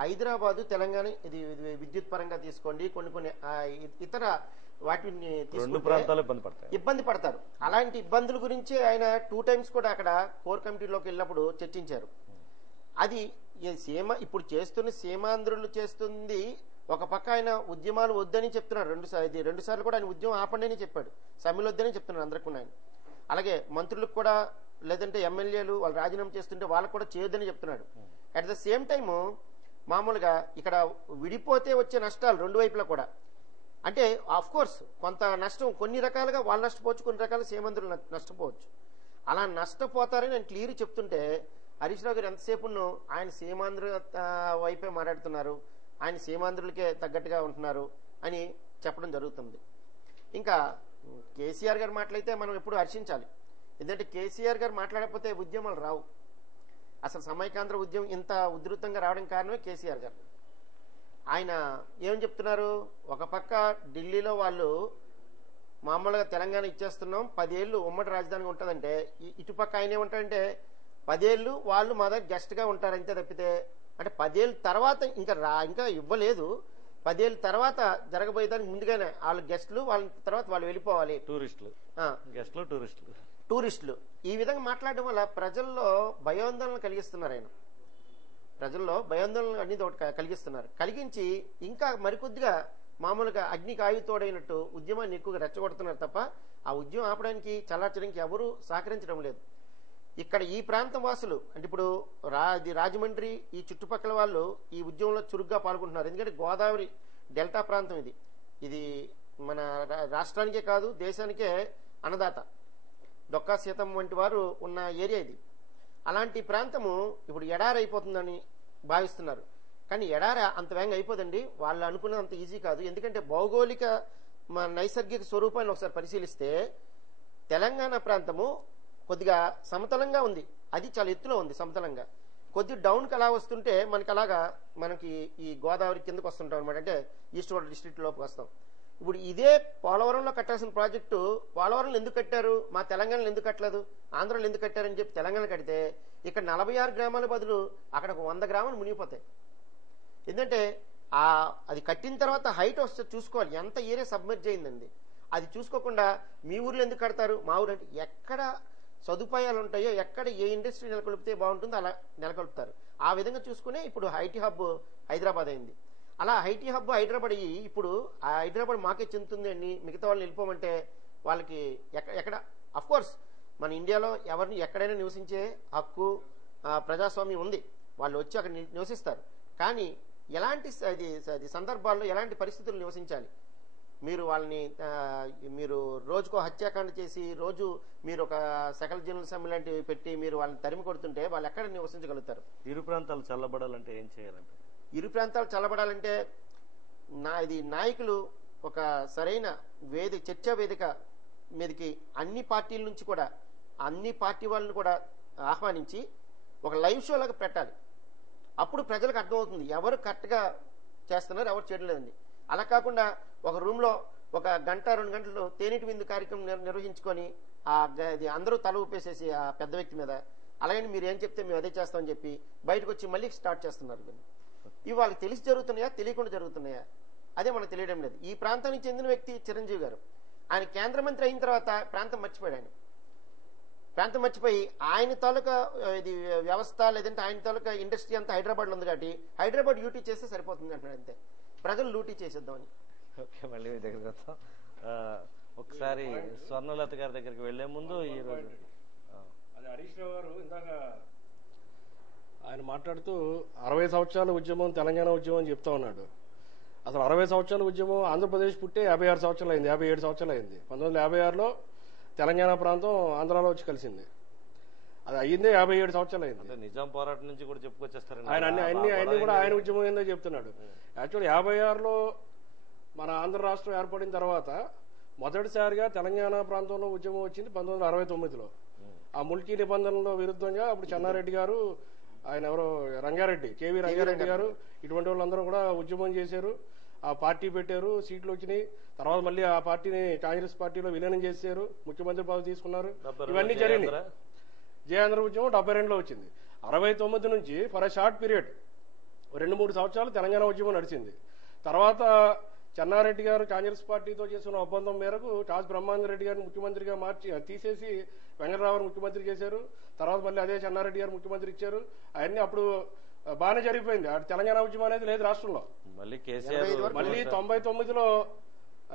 హైదరాబాదు, తెలంగాణ ఇది విద్యుత్ పరంగా తీసుకోండి, కొన్ని ఇతర వాటిని ఇబ్బంది పడతారు. అలాంటి ఇబ్బందుల గురించి ఆయన 2 times కూడా అక్కడ కోర్ కమిటీలోకి వెళ్ళినప్పుడు చర్చించారు. అది ఇప్పుడు చేస్తున్న సీమాంధ్రులు చేస్తుంది. ఒక పక్క ఆయన ఉద్యమాలు వద్దని చెప్తున్నారు, 2 సార్లు కూడా ఆయన ఉద్యమం ఆపండి అని చెప్పాడు, సమ్మెలు వద్దని చెప్తున్నారు అందరికీ. ఆయన అలాగే మంత్రులకు కూడా లేదంటే ఎమ్మెల్యేలు వాళ్ళు రాజీనామా చేస్తుంటే వాళ్ళకు కూడా చేయొద్దని చెప్తున్నాడు. అట్ ద సేమ్ టైము మామూలుగా ఇక్కడ విడిపోతే వచ్చే నష్టాలు 2 వైపులా కూడా, అంటే ఆఫ్ కోర్స్ కొంత నష్టం, కొన్ని రకాలుగా వాళ్ళు నష్టపోవచ్చు, కొన్ని రకాలుగా సీమాంధ్రులు నష్టపోవచ్చు. అలా నష్టపోతారని నేను క్లియర్ చెప్తుంటే హరీష్ రావు గారు ఎంతసేపు ఆయన సీమాంధ్ర వైపే మాట్లాడుతున్నారు, ఆయన సీమాంధ్రులకే తగ్గట్టుగా ఉంటున్నారు అని చెప్పడం జరుగుతుంది. ఇంకా కేసీఆర్ గారు మాట్లాడితే మనం ఎప్పుడు హర్షించాలి. ఎందుకంటే కేసీఆర్ గారు మాట్లాడకపోతే ఉద్యమాలు రావు. అసలు సమైకాంధ్ర ఉద్యమం ఇంత ఉధృతంగా రావడం కారణమే కేసీఆర్ గారు. ఆయన ఏమని చెప్తున్నారు, ఒక పక్క ఢిల్లీలో వాళ్ళు మామూలుగా తెలంగాణ ఇచ్చేస్తున్నాం, 10 ఏళ్ళు ఉమ్మడి రాజధానిగా ఉంటుందంటే, ఇటుపక్క ఆయన ఏమంటాడంటే 10 ఏళ్ళు వాళ్ళు మా దగ్గర గెస్ట్గా ఉంటారు అంతే తప్పితే, అంటే 10 ఏళ్ళ తర్వాత ఇంకా ఇవ్వలేదు, 10 ఏళ్ళ తర్వాత జరగబోయేదానికి ముందుగానే వాళ్ళు గెస్టులు, వాళ్ళ తర్వాత వాళ్ళు వెళ్ళిపోవాలి, టూరిస్టులు. ఈ విధంగా మాట్లాడడం వల్ల ప్రజల్లో భయాందోళన కలిగిస్తున్నారు. ఆయన ప్రజల్లో భయాందోళన అనేది ఒకటి కలిగించి ఇంకా మరికొద్దిగా మామూలుగా అగ్నికి ఆయుతోడైనట్టు ఉద్యమాన్ని ఎక్కువగా రెచ్చగొడుతున్నారు తప్ప ఆ ఉద్యమం ఆపడానికి చల్లార్చడానికి ఎవరూ సహకరించడం లేదు. ఇక్కడ ఈ ప్రాంతం వాసులు అంటే ఇప్పుడు రాజమండ్రి ఈ చుట్టుపక్కల వాళ్ళు ఈ ఉద్యమంలో చురుగ్గా పాల్గొంటున్నారు. ఎందుకంటే గోదావరి డెల్టా ప్రాంతం ఇది మన రాష్ట్రానికే కాదు దేశానికే అన్నదాత. డొక్కా సీతమ్మ వంటి వారు ఉన్న ఏరియా ఇది. అలాంటి ప్రాంతము ఇప్పుడు ఎడారి అయిపోతుందని భావిస్తున్నారు. కానీ ఎడారి అంత వేగంగా అయిపోదండి, వాళ్ళు అనుకున్నంత ఈజీ కాదు. ఎందుకంటే భౌగోళిక నైసర్గిక స్వరూపాన్ని ఒకసారి పరిశీలిస్తే తెలంగాణ ప్రాంతము కొద్దిగా సమతలంగా ఉంది, అది చాలా ఎత్తులో ఉంది సమతలంగా. కొద్ది డౌన్కి అలా వస్తుంటే మనకి ఈ గోదావరి కిందకు వస్తుంటాం అనమాట, అంటే ఈస్ట్ గోదావరి డిస్ట్రిక్ట్ లోకి వస్తాం. ఇప్పుడు ఇదే పోలవరంలో కట్టాల్సిన ప్రాజెక్టు పోలవరంలో ఎందుకు కట్టారు, మా తెలంగాణలో ఎందుకు కట్టలేదు, ఆంధ్రలో ఎందుకు కట్టారని చెప్పి తెలంగాణ కడితే ఇక్కడ 46 గ్రామాల బదులు అక్కడ 100 గ్రామాలు మునిగిపోతాయి. ఎందుకంటే అది కట్టిన తర్వాత హైట్ వస్తే చూసుకోవాలి, ఎంత ఏరియా సబ్మెర్జ్ అయిందండి. అది చూసుకోకుండా మీ ఊర్లో ఎందుకు కడతారు, మా ఊరు అంటే ఎక్కడ సదుపాయాలు ఉంటాయో, ఎక్కడ ఏ ఇండస్ట్రీ నెలకొల్పితే బాగుంటుందో అలా నెలకొల్పుతారు. ఆ విధంగా చూసుకునే ఇప్పుడు ఐటీ హబ్ హైదరాబాద్ అయింది. అలా ఐటీ హబ్ హైదరాబాద్ అయ్యి ఇప్పుడు ఆ హైదరాబాద్ మాకే చెందుతుంది అని మిగతా వాళ్ళని వెళ్ళిపోమంటే వాళ్ళకి ఎక్కడ అఫ్కోర్స్ మన ఇండియాలో ఎవరిని ఎక్కడైనా నివసించే హక్కు ప్రజాస్వామ్యం ఉంది, వాళ్ళు వచ్చి అక్కడ నివసిస్తారు. కానీ ఎలాంటి సందర్భాల్లో ఎలాంటి పరిస్థితులు నివసించాలి, మీరు రోజుకో హత్యాకాండ చేసి రోజు మీరు ఒక సకల జనుల సమ్మె లాంటివి పెట్టి మీరు వాళ్ళని తరిమి కొడుతుంటే వాళ్ళు ఎక్కడ నివసించగలుగుతారు? ఇరు ప్రాంతాలు చల్లబడాలంటే ఏం చేయాలంటే, ఇరు ప్రాంతాలు చల్లబడాలంటే నాయకులు ఒక సరైన చర్చా వేదిక మీదకి అన్ని పార్టీల నుంచి కూడా అన్ని పార్టీ వాళ్ళని కూడా ఆహ్వానించి ఒక లైవ్ షో లాగా పెట్టాలి. అప్పుడు ప్రజలకు అర్థమవుతుంది ఎవరు కరెక్ట్గా చేస్తున్నారు, ఎవరు చేయలేదండి. అలా కాకుండా ఒక రూమ్లో 1 గంట 2 గంటలు తేనీటి విందు కార్యక్రమం నిర్వహించుకొని అందరూ తల ఊపేసేసి ఆ పెద్ద వ్యక్తి మీద, అలాగని మీరు ఏం చెప్తే మేము అదే చేస్తామని చెప్పి బయటకు వచ్చి మళ్ళీ స్టార్ట్ చేస్తున్నారు. ఇవి వాళ్ళకి తెలిసి జరుగుతున్నాయా, తెలియకుండా జరుగుతున్నాయా, అదే మనకు తెలియడం లేదు. ఈ ప్రాంతానికి చెందిన వ్యక్తి చిరంజీవి గారు, ఆయన కేంద్ర మంత్రి అయిన తర్వాత ప్రాంతం మర్చిపోయాడు. ఆయన ప్రాంతం మర్చిపోయి ఆయన తాలూకా ఇది వ్యవస్థ లేదంటే ఆయన తాలూకా ఇండస్ట్రీ అంతా హైదరాబాద్లో ఉంది కాబట్టి హైదరాబాద్ యూటీ చేస్తే సరిపోతుంది అంటున్నాడు. అంతే, ప్రజలు లూటీ చేసేద్దామని. ఓకే, మళ్ళీ మీ దగ్గరికి వస్తాం. ఒకసారి స్వర్ణలత గారి దగ్గరికి వెళ్లే ముందు ఈ రోజు అది హరీష్ రావు గారు ఇందాక ఆయన మాట్లాడుతూ 60 సంవత్సరాల ఉద్యమం తెలంగాణ ఉద్యమం అని చెప్తా ఉన్నాడు. అసలు 60 సంవత్సరాల ఉద్యమం ఆంధ్రప్రదేశ్ పుట్టే 56 సంవత్సరాలు అయింది, 57 సంవత్సరాలు అయింది. 1956లో తెలంగాణ ప్రాంతం ఆంధ్రాలో వచ్చి కలిసింది. అది అయ్యిందే 57 సంవత్సరాలు అయింది. నిజాం పోరాటం నుంచి కూడా చెప్పుకొచ్చేస్తారు ఆయన అన్ని కూడా ఆయన ఉద్యమం ఏందో చెప్తున్నాడు. యాక్చువల్ 56లో మన ఆంధ్ర రాష్ట్రం ఏర్పడిన తర్వాత మొదటిసారిగా తెలంగాణ ప్రాంతంలో ఉద్యమం వచ్చింది 1969లో. ఆ ముల్కీ నిబంధనల విరుద్ధంగా అప్పుడు చెన్నారెడ్డి గారు, ఆయన ఎవరో రంగారెడ్డి, కేవీ రంగారెడ్డి గారు, ఇటువంటి వాళ్ళందరూ కూడా ఉద్యమం చేశారు. ఆ పార్టీ పెట్టారు, సీట్లు వచ్చినాయి. తర్వాత మళ్ళీ ఆ పార్టీని కాంగ్రెస్ పార్టీలో విలీనం చేశారు, ముఖ్యమంత్రి పదవి తీసుకున్నారు. ఇవన్నీ జరిగినాయి. జయాంధ్ర ఉద్యమం 72లో వచ్చింది. 69 నుంచి ఫర్ ఎ షార్ట్ పీరియడ్ 2-3 సంవత్సరాలు తెలంగాణ ఉద్యమం నడిచింది. తర్వాత చెన్నారెడ్డి గారు కాంగ్రెస్ పార్టీతో చేసుకున్న ఒప్పందం మేరకు టాస్ బ్రహ్మానందరెడ్డి గారిని ముఖ్యమంత్రిగా తీసేసి వెంకటరావు ముఖ్యమంత్రి చేశారు. తర్వాత మళ్ళీ అదే చెన్నారెడ్డి గారు ముఖ్యమంత్రి ఇచ్చారు. అవన్నీ అప్పుడు బాగానే జరిగిపోయింది. తెలంగాణ ఉద్యమం అనేది లేదు రాష్ట్రంలో. మళ్ళీ 99లో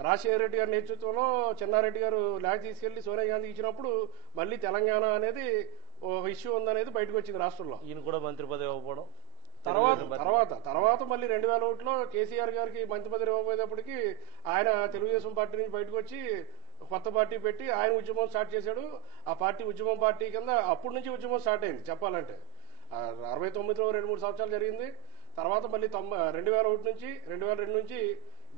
రాజశేఖర రెడ్డి గారి నేతృత్వంలో చెన్నారెడ్డి గారు ల్యాగ్ తీసుకెళ్లి సోనియా గాంధీ ఇచ్చినప్పుడు మళ్ళీ తెలంగాణ అనేది ఒక ఇష్యూ ఉందనేది బయటకు వచ్చింది రాష్ట్రంలో. ఈయన కూడా మంత్రి పదవి ఇవ్వకపోవడం, తర్వాత మళ్ళీ 2001లో కేసీఆర్ గారికి మంత్రి పదవి ఇవ్వబోయేటప్పటికి ఆయన తెలుగుదేశం పార్టీ నుంచి బయటకు వచ్చి కొత్త పార్టీ పెట్టి ఆయన ఉద్యమం స్టార్ట్ చేశాడు. ఆ పార్టీ ఉద్యమం పార్టీ కింద అప్పటి నుంచి ఉద్యమం స్టార్ట్ అయింది. చెప్పాలంటే 69లో 2-3 సంవత్సరాలు జరిగింది. తర్వాత మళ్ళీ 2001 నుంచి 2002 నుంచి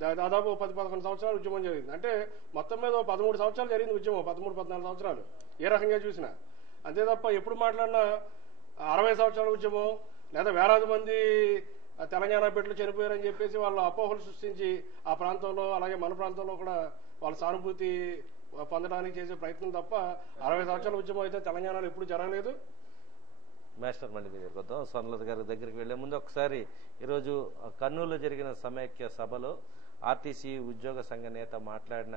దాదాపు 10-11 సంవత్సరాలు ఉద్యమం జరిగింది. అంటే మొత్తం మీద 13 సంవత్సరాలు జరిగింది ఉద్యమం, 13-14 సంవత్సరాలు ఏ రకంగా చూసినా. అంతే తప్ప ఎప్పుడు మాట్లాడినా 60 సంవత్సరాల ఉద్యమం లేదా వేలాది మంది తెలంగాణ బిడ్డలు చనిపోయారని చెప్పేసి వాళ్ళు అపోహలు సృష్టించి ఆ ప్రాంతంలో అలాగే మన ప్రాంతంలో కూడా వాళ్ళ సానుభూతి పొందడానికి చేసే ప్రయత్నం తప్ప 60 సంవత్సరాల ఉద్యమం అయితే తెలంగాణలో ఎప్పుడు జరగలేదు. మాస్టర్ మళ్ళీ దగ్గరికి వద్దాం. స్వర్ణలత గారి దగ్గరికి వెళ్లే ముందు ఒకసారి ఈరోజు కర్నూలులో జరిగిన సమైక్య సభలో ఆర్టీసీ ఉద్యోగ సంఘ నేత మాట్లాడిన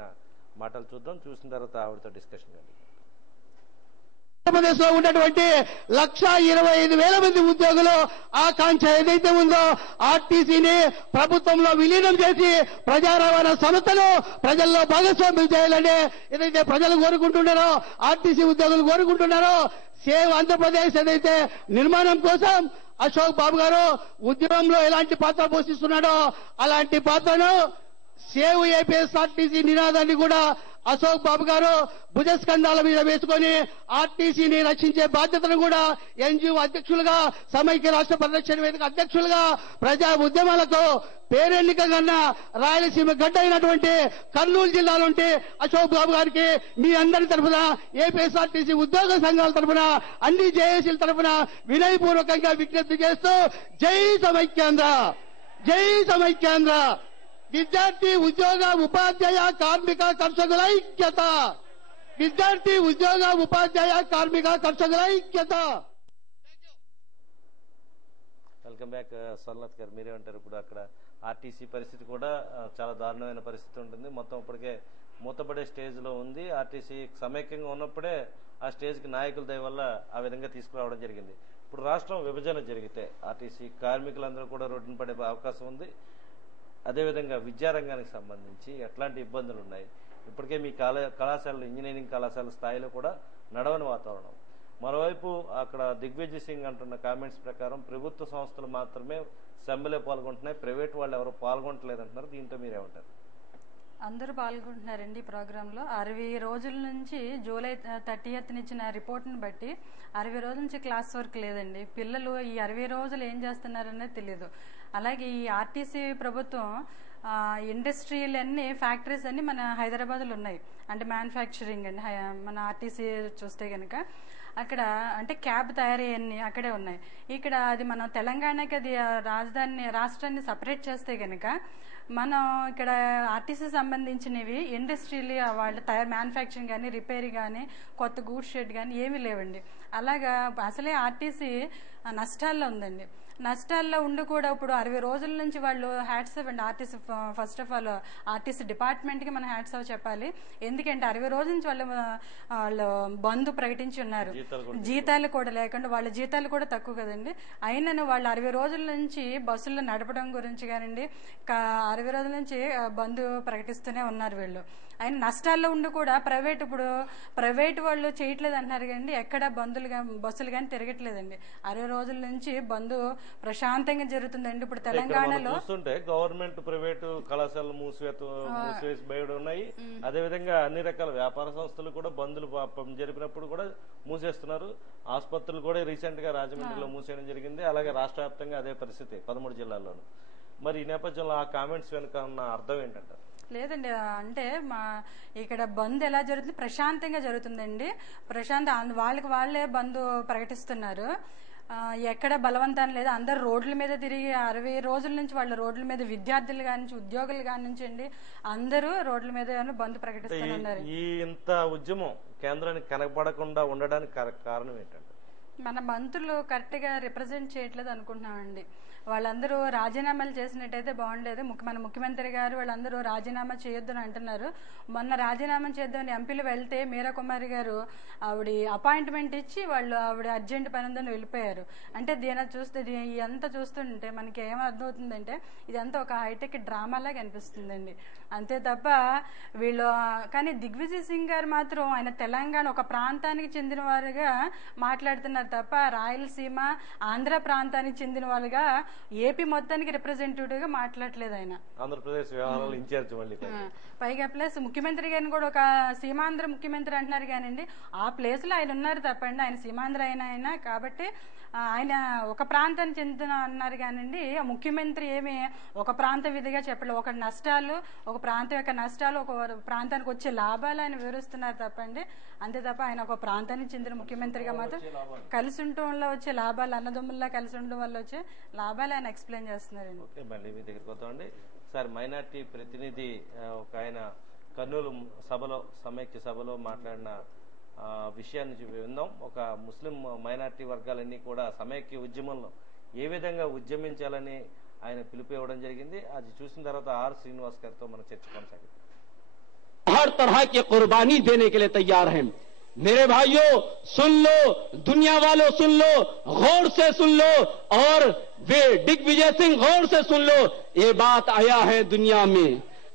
మాటలు చూద్దాం. చూసిన తర్వాత ఆవిడతో డిస్కషన్ కలిగి ఆంధ్రప్రదేశ్ లో ఉన్నటువంటి 1,25,000 మంది ఉద్యోగులు ఆకాంక్ష ఏదైతే ఉందో ఆర్టీసీని ప్రభుత్వంలో విలీనం చేసి ప్రజా రవాణా సంస్థలు ప్రజల్లో భాగస్వామ్యం చేయాలని ఏదైతే ప్రజలు కోరుకుంటున్నారో, ఆర్టీసీ ఉద్యోగులు కోరుకుంటున్నారో, సేవ్ ఆంధ్రప్రదేశ్ ఏదైతే నిర్మాణం కోసం అశోక్ బాబు గారు ఉద్యమంలో ఎలాంటి పాత్ర పోషిస్తున్నాడో అలాంటి పాత్రను సేవ్ ఏపీఎస్ఆర్టీసీ నినాదాన్ని కూడా అశోక్ బాబు గారు భుజస్కంధాల మీద వేసుకొని ఆర్టీసీని రక్షించే బాధ్యతను కూడా ఎన్జిఓ అధ్యక్షులుగా, సమైక్య రాష్ట్ర పరిరక్షణ వేదిక అధ్యక్షులుగా, ప్రజా ఉద్యమాలకు పేరెన్నిక కన్నా రాయలసీమ గడ్డ అయినటువంటి కర్నూలు జిల్లా నుండి అశోక్ బాబు గారికి మీ అందరి తరఫున, ఏపీఎస్ఆర్టీసీ ఉద్యోగ సంఘాల తరఫున, అన్ని జేఏసీల తరఫున వినయపూర్వకంగా విజ్ఞప్తి చేస్తూ జై సమైక్యాంధ్ర, జై సమైక్యాంధ్ర. విద్యార్థి ఉద్యోగ ఉపాధ్యాయ కార్మిక కర్షకుల ఐక్యత, విద్యార్థి ఉద్యోగ ఉపాధ్యాయ కార్మిక కర్షకుల ఐక్యత. వెల్కమ్ బ్యాక్ స్వర్ణలత గారు. మీరేమంటారు? ఇప్పుడు అక్కడ ఆర్టీసీ పరిస్థితి కూడా చాలా దారుణమైన పరిస్థితి ఉంటుంది. మొత్తం ఇప్పటికే మూతపడే స్టేజ్ లో ఉంది. ఆర్టీసీ సమైక్యంగా ఉన్నప్పుడే ఆ స్టేజ్ కి నాయకుల దయ వల్ల ఆ విధంగా తీసుకురావడం జరిగింది. ఇప్పుడు రాష్ట్రం విభజన జరిగితే ఆర్టీసీ కార్మికులందరూ కూడా రోడ్డున పడే అవకాశం ఉంది. అదేవిధంగా విద్యారంగానికి సంబంధించి ఎట్లాంటి ఇబ్బందులు ఉన్నాయి? ఇప్పటికే మీ కళాశాలలు, ఇంజనీరింగ్ కళాశాల స్థాయిలో కూడా నడవని వాతావరణం. మరోవైపు అక్కడ దిగ్విజయ్ సింగ్ అంటున్న కామెంట్స్ ప్రకారం ప్రభుత్వ సంస్థలు మాత్రమే సమ్మెలో పాల్గొంటున్నాయి, ప్రైవేట్ వాళ్ళు ఎవరు పాల్గొనట్లేదు అంటున్నారు. దీంతో మీరేమంటారు? అందరూ పాల్గొంటున్నారండి ఈ ప్రోగ్రాంలో. 60 రోజుల నుంచి జూలై 30th ఇచ్చిన రిపోర్ట్ని బట్టి 60 రోజుల నుంచి క్లాస్ వర్క్ లేదండి. పిల్లలు ఈ 60 రోజులు ఏం చేస్తున్నారనేది తెలియదు. అలాగే ఈ ఆర్టీసీ ప్రభుత్వం ఇండస్ట్రీలు అన్ని, ఫ్యాక్టరీస్ అన్ని మన హైదరాబాద్లో ఉన్నాయి. అంటే మ్యానుఫ్యాక్చరింగ్ అండి. మన ఆర్టీసీ చూస్తే కనుక అక్కడ అంటే క్యాబ్ తయారయ్యన్నీ అక్కడే ఉన్నాయి. ఇక్కడ అది మనం తెలంగాణకి అది రాష్ట్రాన్ని సపరేట్ చేస్తే కనుక మనం ఇక్కడ ఆర్టీసీ సంబంధించినవి ఇండస్ట్రీలు వాళ్ళు మ్యానుఫ్యాక్చరింగ్ కానీ, రిపేర్ కానీ, కొత్త గూడ్స్ షెడ్ కానీ ఏమీ లేవండి. అలాగా అసలే ఆర్టీసీ నష్టాల్లో ఉందండి. నష్టాల్లో ఉండి కూడా ఇప్పుడు 60 రోజుల నుంచి వాళ్ళు హ్యాట్స్ ఆఫ్ అండి RTC. First of all RTC డిపార్ట్మెంట్కి మనం హ్యాట్స్ ఆఫ్ చెప్పాలి. ఎందుకంటే 60 రోజుల నుంచి వాళ్ళు బంద్ ప్రకటించి ఉన్నారు. జీతాలు కూడా లేకుండా వాళ్ళ జీతాలు కూడా తక్కువ కదండి. అయినను వాళ్ళు 60 రోజుల నుంచి బస్సుల్లో నడపడం గురించి కానివ్వండి 60 రోజుల నుంచి బంద్ ప్రకటిస్తూనే ఉన్నారు వీళ్ళు. ఆయన నష్టాల్లో ఉండి కూడా ప్రైవేట్ వాళ్ళు చేయట్లేదు అంటున్నారు కానీ ఎక్కడ బస్సులు కానీ తిరగట్లేదండి. 60 రోజుల నుంచి బంద్ ప్రశాంతంగా జరుగుతుందండి. ఇప్పుడు తెలంగాణలో చూస్తుంటే గవర్నమెంట్ ప్రైవేటు కళాశాలలు మూసివేసి బయట ఉన్నాయి. అదేవిధంగా అన్ని రకాల వ్యాపార సంస్థలు కూడా బంద్లు జరిపినప్పుడు కూడా మూసేస్తున్నారు. ఆసుపత్రులు కూడా రీసెంట్ గా రాజమండ్రిలో మూసేయడం జరిగింది. అలాగే రాష్ట్ర వ్యాప్తంగా అదే పరిస్థితి 13 జిల్లాల్లోనూ. మరి ఈ నేపథ్యంలో ఆ కామెంట్స్ వెనుక ఉన్న అర్థం ఏంటంటారు? లేదండి, అంటే ఇక్కడ బంద్ ఎలా జరుగుతుంది, ప్రశాంతంగా జరుగుతుందండి. వాళ్ళకి వాళ్ళే బంద్ ప్రకటిస్తున్నారు. ఎక్కడ బలవంతాన్ని లేదు. అందరు రోడ్ల మీద తిరిగి 60 రోజుల నుంచి వాళ్ళ రోడ్ల మీద విద్యార్థులు కానించి ఉద్యోగులు కానించి అండి అందరూ రోడ్ల మీద బంద్ ప్రకటిస్తున్నారు. ఈ ఇంత ఉద్యమం కేంద్రానికి కనపడకుండా ఉండడానికి కారణం ఏంటంటే మన మంత్రులు కరెక్ట్ గా రిప్రజెంట్ చేయట్లేదు అనుకుంటున్నామండి. వాళ్ళందరూ రాజీనామాలు చేసినట్టయితే బాగుండేది. మన ముఖ్యమంత్రి గారు వాళ్ళందరూ రాజీనామా చేయొద్దని అంటున్నారు. మొన్న రాజీనామా చేద్దామని ఎంపీలు వెళ్తే మీరా కుమారి గారు ఆవిడ అపాయింట్మెంట్ ఇచ్చి ఆవిడ అర్జెంట్ పని ఉందని వెళ్ళిపోయారు. అంటే ఇదంతా చూస్తుంటే మనకి ఏమర్థమవుతుందంటే ఇదంతా ఒక హైటెక్ డ్రామాలాగా అనిపిస్తుందండి. అంతే తప్ప కానీ దిగ్విజయ్ సింగ్ గారు మాత్రం ఆయన తెలంగాణ ఒక ప్రాంతానికి చెందిన వారుగా మాట్లాడుతున్నారు తప్ప రాయలసీమ ఆంధ్ర ప్రాంతానికి చెందిన వాళ్ళుగా ఏపీ మొత్తానికి రిప్రజెంటేటివ్ గా మాట్లాడలేదు ఆయన. ఆంధ్రప్రదేశ్ వ్యవహారాల ఇన్ఛార్జ్ మళ్ళీ పైగా ప్లస్ ముఖ్యమంత్రి గారిని కూడా ఒక సీమాంధ్ర ముఖ్యమంత్రి అంటున్నారు కానండి ఆ ప్లేస్ లో ఆయన ఉన్నారు తప్పండి. ఆయన సీమాంధ్ర అయినా కాబట్టి ఆయన ఒక ప్రాంతానికి చెందిన అన్నారు కానండి. ముఖ్యమంత్రి ఏమి ఒక ప్రాంత విధిగా చెప్పలేదు. ఒక ప్రాంతం యొక్క నష్టాలు ఒక ప్రాంతానికి వచ్చే లాభాలు ఆయన వివరిస్తున్నారు తప్పండి. అంతే తప్ప ఆయన ఒక ప్రాంతానికి చెందిన ముఖ్యమంత్రిగా మాత్రం కలిసి ఉండటం వల్ల వచ్చే లాభాలు, అన్నదమ్ముల్లా కలిసి ఉండడం వల్ల వచ్చే లాభాలు ఆయన ఎక్స్ప్లెయిన్ చేస్తున్నారండి. ఓకే, మళ్ళీ మీ దగ్గరికి వద్దామండి. సార్, మైనార్టీ ప్రతినిధి ఒక ఆయన కర్నూలు సమైక్య సభలో మాట్లాడిన విషయాన్ని విందాం. ఒక ముస్లిం మైనార్టీ వర్గాలన్నీ కూడా సమైక్య ఉద్యమంలో ఏ విధంగా ఉద్యమించాలని ఆయన పిలుపు ఇవ్వడం జరిగింది. అది చూసిన తర్వాత ఆర్ శ్రీనివాస్ గారితో మన చర్చ కొనసాగింది. हर तरह की कुर्बानी देने के लिए तैयार हैं। मेरे भाइयों सुन लो, दुनिया वालों सुन लो, गौर से सुन लो, और वे दिग्विजय सिंह गौर से सुन लो। ये बात आया है दुनिया में,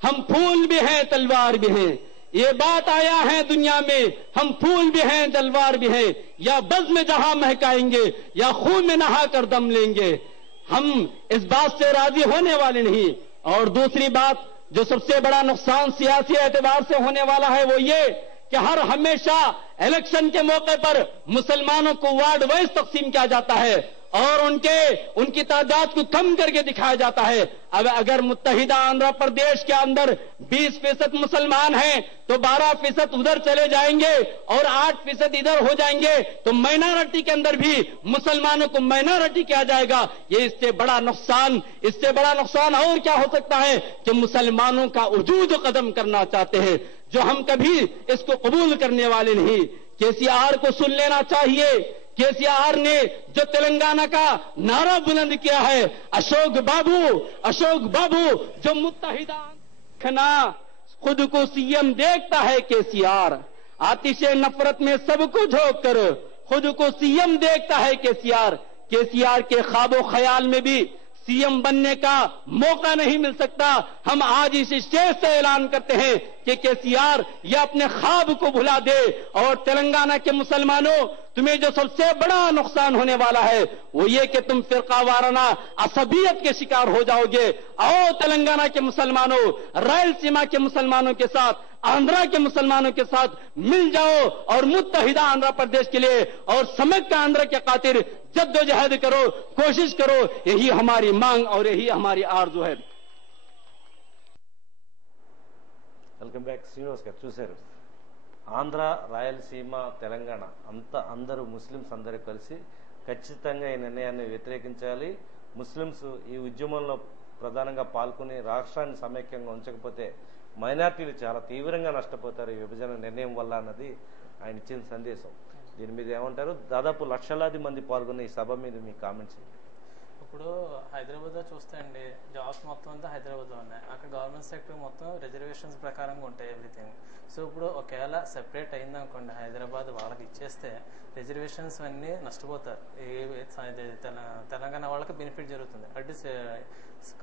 हम फूल भी हैं तलवार भी हैं। ये बात आया है दुनिया में, हम फूल भी हैं तलवार भी हैं। या बज़्म में जहां महकाएंगे या खून में नहा कर दम लेंगे। हम इस बात से राजी होने वाले नहीं। और दूसरी बात, जो सबसे बड़ा नुकसान सियासी एतबार से होने वाला है वो ये कि हमेशा इलेक्शन के मौके पर मुसलमानों को वार्ड वाइज तकसीम किया जाता है और उनकी तादाद को कम करके दिखाया जाता है। अब अगर मुत्तहिदा आंध्र प्रदेश के अंदर 20% मुसलमान हैं तो 12% उधर चले जाएंगे और 8% इधर हो जाएंगे, तो माइनॉरिटी के अंदर भी मुसलमानों को माइनॉरिटी किया जाएगा। ये इससे बड़ा नुकसान और क्या हो सकता है कि मुसलमानों का वजूद कदम करना चाहते हैं, जो हम कभी इसको कबूल करने वाले नहीं। केसीआर को सुन लेना चाहिए। केसीआर ने जो तेलंगाना का नारा बुलंद किया है, अशोक बाबू जो मुत्तहिदा खना खुद को सीएम देखता है केसीआर। आतिशे नफरत में सबको झोंक कर खुद को सीएम देखता है केसीआर के ख्वाबो ख्याल में भी सीएम बनने का मौका नहीं मिल सकता। हम आज इस स्टेज से ऐलान करते हैं कि केसीआर ये अपने ख्वाब को भुला दे। और तेलंगाना के मुसलमानों, तुम्हें जो सबसे बड़ा नुकसान होने वाला है वो ये कि तुम फिरका वाराना असबियत के शिकार हो जाओगे। आओ तेलंगाना के मुसलमानों, रायलसीमा के मुसलमानों के साथ, आंध्रा के मुसलमानों के साथ मिल जाओ और मुत्तहिदा आंध्र प्रदेश के लिए और समग्र आंध्र के खातिर जद्दोजहद करो, कोशिश करो। यही हमारी मांग और यही हमारी आरज़ू है। Welcome back. శ్రీనివాస్ గారు, చూశారు ఆంధ్ర, రాయలసీమ, తెలంగాణ అందరూ ముస్లిమ్స్ అందరూ కలిసి ఖచ్చితంగా ఈ నిర్ణయాన్ని వ్యతిరేకించాలి. ముస్లిమ్స్ ఈ ఉద్యమంలో ప్రధానంగా పాల్గొని రాష్ట్రాన్ని సమైక్యంగా ఉంచకపోతే మైనార్టీలు చాలా తీవ్రంగా నష్టపోతారు ఈ విభజన నిర్ణయం వల్ల అన్నది ఆయన ఇచ్చిన సందేశం. దీని మీద ఏమంటారు? దాదాపు లక్షలాది మంది పాల్గొన్న ఈ సభ మీద మీ కామెంట్స్. ఇప్పుడు హైదరాబాద్లో చూస్తే అండి జాబ్స్ మొత్తం అంతా హైదరాబాద్లో ఉన్నాయి. అక్కడ గవర్నమెంట్ సెక్టర్ మొత్తం రిజర్వేషన్స్ ప్రకారంగా ఉంటాయి ఎవ్రీథింగ్. సో ఇప్పుడు ఒకవేళ సెపరేట్ అయిందనుకోండి హైదరాబాద్ వాళ్ళకి ఇచ్చేస్తే రిజర్వేషన్స్ అన్నీ నష్టపోతారు. తెలంగాణ వాళ్ళకి బెనిఫిట్ జరుగుతుంది, అటు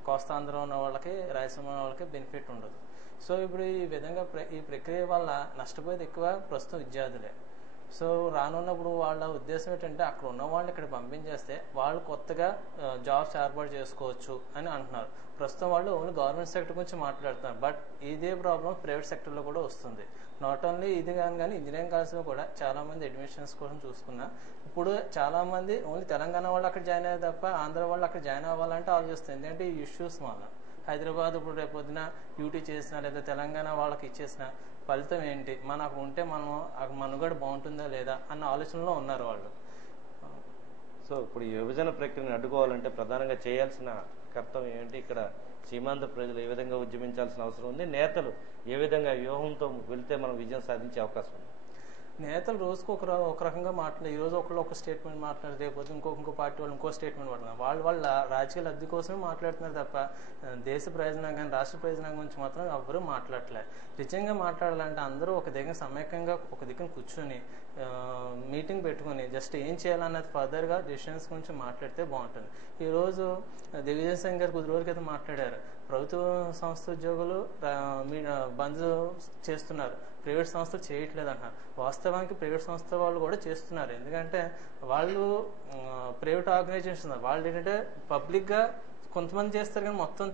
కోస్తాంధ్ర ఉన్న వాళ్ళకి రాయలసీమ ఉన్న వాళ్ళకి బెనిఫిట్ ఉండదు. సో ఇప్పుడు ఈ విధంగా ఈ ప్రక్రియ వల్ల నష్టపోయేది ఎక్కువ ప్రస్తుతం విద్యార్థులే. సో రానున్నప్పుడు వాళ్ళ ఉద్దేశం ఏంటంటే అక్కడ ఉన్న వాళ్ళని ఇక్కడ పంపించేస్తే వాళ్ళు కొత్తగా జాబ్స్ ఏర్పాటు చేసుకోవచ్చు అని అంటున్నారు. ప్రస్తుతం వాళ్ళు ఓన్లీ గవర్నమెంట్ సెక్టర్ గురించి మాట్లాడుతున్నారు. బట్ ఇదే ప్రాబ్లం ప్రైవేట్ సెక్టర్లో కూడా వస్తుంది. నాట్ ఓన్లీ ఇది కానీ ఇంజనీరింగ్ కాలేజ్లో కూడా చాలామంది అడ్మిషన్స్ కోసం చూసుకున్నా ఇప్పుడు చాలామంది ఓన్లీ తెలంగాణ వాళ్ళు అక్కడ జాయిన్ అయ్యారు తప్ప ఆంధ్ర వాళ్ళు అక్కడ జాయిన్ అవ్వాలంటే ఆలోచిస్తుంది. ఎందుకంటే ఈ ఇష్యూస్ వల్ల హైదరాబాద్ ఇప్పుడు రేపొద్దున డ్యూటీ చేసినా లేదా తెలంగాణ వాళ్ళకి ఇచ్చేసిన ఫలితం ఏంటి, మనకు ఉంటే మనం మనుగడ బాగుంటుందా లేదా అన్న ఆలోచనలో ఉన్నారు వాళ్ళు. సో ఇప్పుడు ఈ విభజన ప్రక్రియను అడ్డుకోవాలంటే ప్రధానంగా చేయాల్సిన కర్తవ్యం ఏంటి? ఇక్కడ సీమాంధ్ర ప్రజలు ఏ విధంగా ఉద్యమించాల్సిన అవసరం ఉంది? నేతలు ఏ విధంగా వ్యూహంతో వెళ్తే మనం విజయం సాధించే అవకాశం ఉంది? నేతలు రోజుకు ఒక రకంగా మాట్లాడారు. ఈ రోజు ఒకళ్ళు ఒక స్టేట్మెంట్ మాట్లాడారు, రేపు ఇంకో పార్టీ వాళ్ళు ఇంకో స్టేట్మెంట్ మాట్లాడుతున్నారు. వాళ్ళ రాజకీయ లబ్ధి కోసమే మాట్లాడుతున్నారు తప్ప దేశ ప్రయోజనం కానీ రాష్ట్ర ప్రయోజనం గురించి మాత్రం ఎవ్వరూ మాట్లాడలేదు. నిజంగా మాట్లాడాలంటే అందరూ ఒక దగ్గర సమైక్యంగా ఒక దగ్గర కూర్చొని మీటింగ్ పెట్టుకుని జస్ట్ ఏం చేయాలన్నది ఫర్దర్గా డిసిషన్స్ గురించి మాట్లాడితే బాగుంటుంది. ఈరోజు దిగ్విజయ్ సింగ్ గారు కొద్ది రోజుల క్రితం మాట్లాడారు, ప్రభుత్వ సంస్థ ఉద్యోగులు బంద్ చేస్తున్నారు, ప్రైవేట్ సంస్థలు చేయట్లేదు అంటున్నారు. వాస్తవానికి ప్రైవేట్ సంస్థ వాళ్ళు కూడా చేస్తున్నారు. ఎందుకంటే వాళ్ళు ప్రైవేట్ ఆర్గనైజేషన్ వాళ్ళు ఏంటంటే పబ్లిక్గా కొంతమంది చేస్తారు కానీ మొత్తం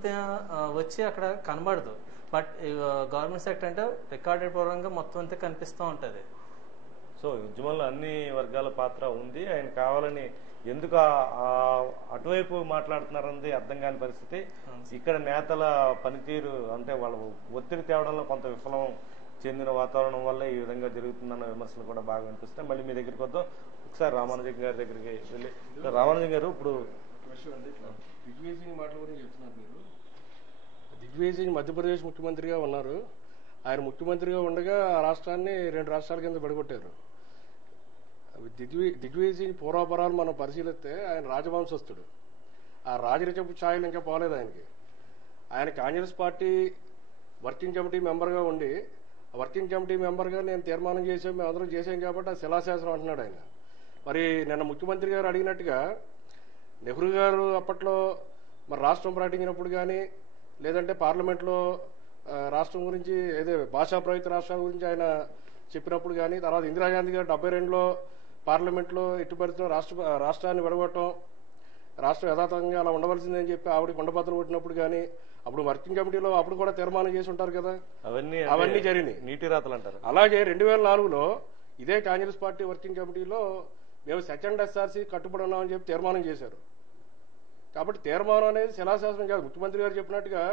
వచ్చి అక్కడ కనబడదు. బట్ గవర్నమెంట్ సెక్టర్ అంటే రికార్డెడ్ పూర్వంగా మొత్తం అంతా కనిపిస్తూ ఉంటుంది. సో ఉద్యమంలో అన్ని వర్గాల పాత్ర ఉంది. ఆయన కావాలని ఎందుకు అటువైపు మాట్లాడుతున్నారన్నది అర్థం కాని పరిస్థితి. ఇక్కడ నేతల పనితీరు అంటే వాళ్ళ ఒత్తిడి తేవడంలో కొంత విఫలం చెందిన వాతావరణం వల్ల ఈ విధంగా జరుగుతుందన్న విమర్శలు కూడా బాగా అనిపిస్తాయి. మళ్ళీ మీ దగ్గరికి వద్దాం. ఒకసారి రామానుజం గారి దగ్గరికి వెళ్ళి, రామానుజం గారు ఇప్పుడు దిగ్విజయ్ సింగ్ మాటల గురించి చెప్తున్నారు మీరు. దిగ్విజయ్ సింగ్ మధ్యప్రదేశ్ ముఖ్యమంత్రిగా ఉన్నారు. ఆయన ముఖ్యమంత్రిగా ఉండగా ఆ రాష్ట్రాన్ని 2 రాష్ట్రాల కింద పడగొట్టారు. దిగ్విజయ్ సింగ్ పూర్వాపరాలు మనం పరిశీలిస్తే ఆయన రాజవంశస్థుడు. ఆ రాజరికపు ఛాయలు ఇంకా పోలేదు ఆయనకి. ఆయన కాంగ్రెస్ పార్టీ వర్కింగ్ కమిటీ మెంబర్గా ఉండి వర్కింగ్ కమిటీ మెంబర్గా నేను తీర్మానం చేసాం, మేము అందరం చేసాం కాబట్టి ఆ శిలాశాసనం అంటున్నాడు ఆయన. మరి నిన్న ముఖ్యమంత్రి గారు అడిగినట్టుగా నెహ్రూ గారు అప్పట్లో మరి రాష్ట్రం ప్రకటించినప్పుడు కానీ లేదంటే పార్లమెంట్లో రాష్ట్రం గురించి ఏదో భాషా ప్రయుక్త రాష్ట్రాల గురించి ఆయన చెప్పినప్పుడు కానీ, తర్వాత ఇందిరాగాంధీ గారు 72లో పార్లమెంట్లో ఎట్టి పరిస్థితుల్లో రాష్ట్రాన్ని విడగొట్టడం, రాష్ట్రం యథాతథంగా అలా ఉండవలసిందని చెప్పి ఆవిడ కొండపత్రం కొట్టినప్పుడు కానీ, అప్పుడు వర్కింగ్ కమిటీలో అప్పుడు కూడా తీర్మానం చేసి ఉంటారు కదా, అవన్నీ జరిగినాయి. నీటి రాతలు అంటారు. అలాగే 2004లో ఇదే కాంగ్రెస్ పార్టీ వర్కింగ్ కమిటీలో మేము సెకండ్ ఎస్ఆర్సీ కట్టుబడి ఉన్నామని చెప్పి తీర్మానం చేశారు. కాబట్టి తీర్మానం అనేది శిలాశాసనం కాదు. ముఖ్యమంత్రి గారు చెప్పినట్టుగా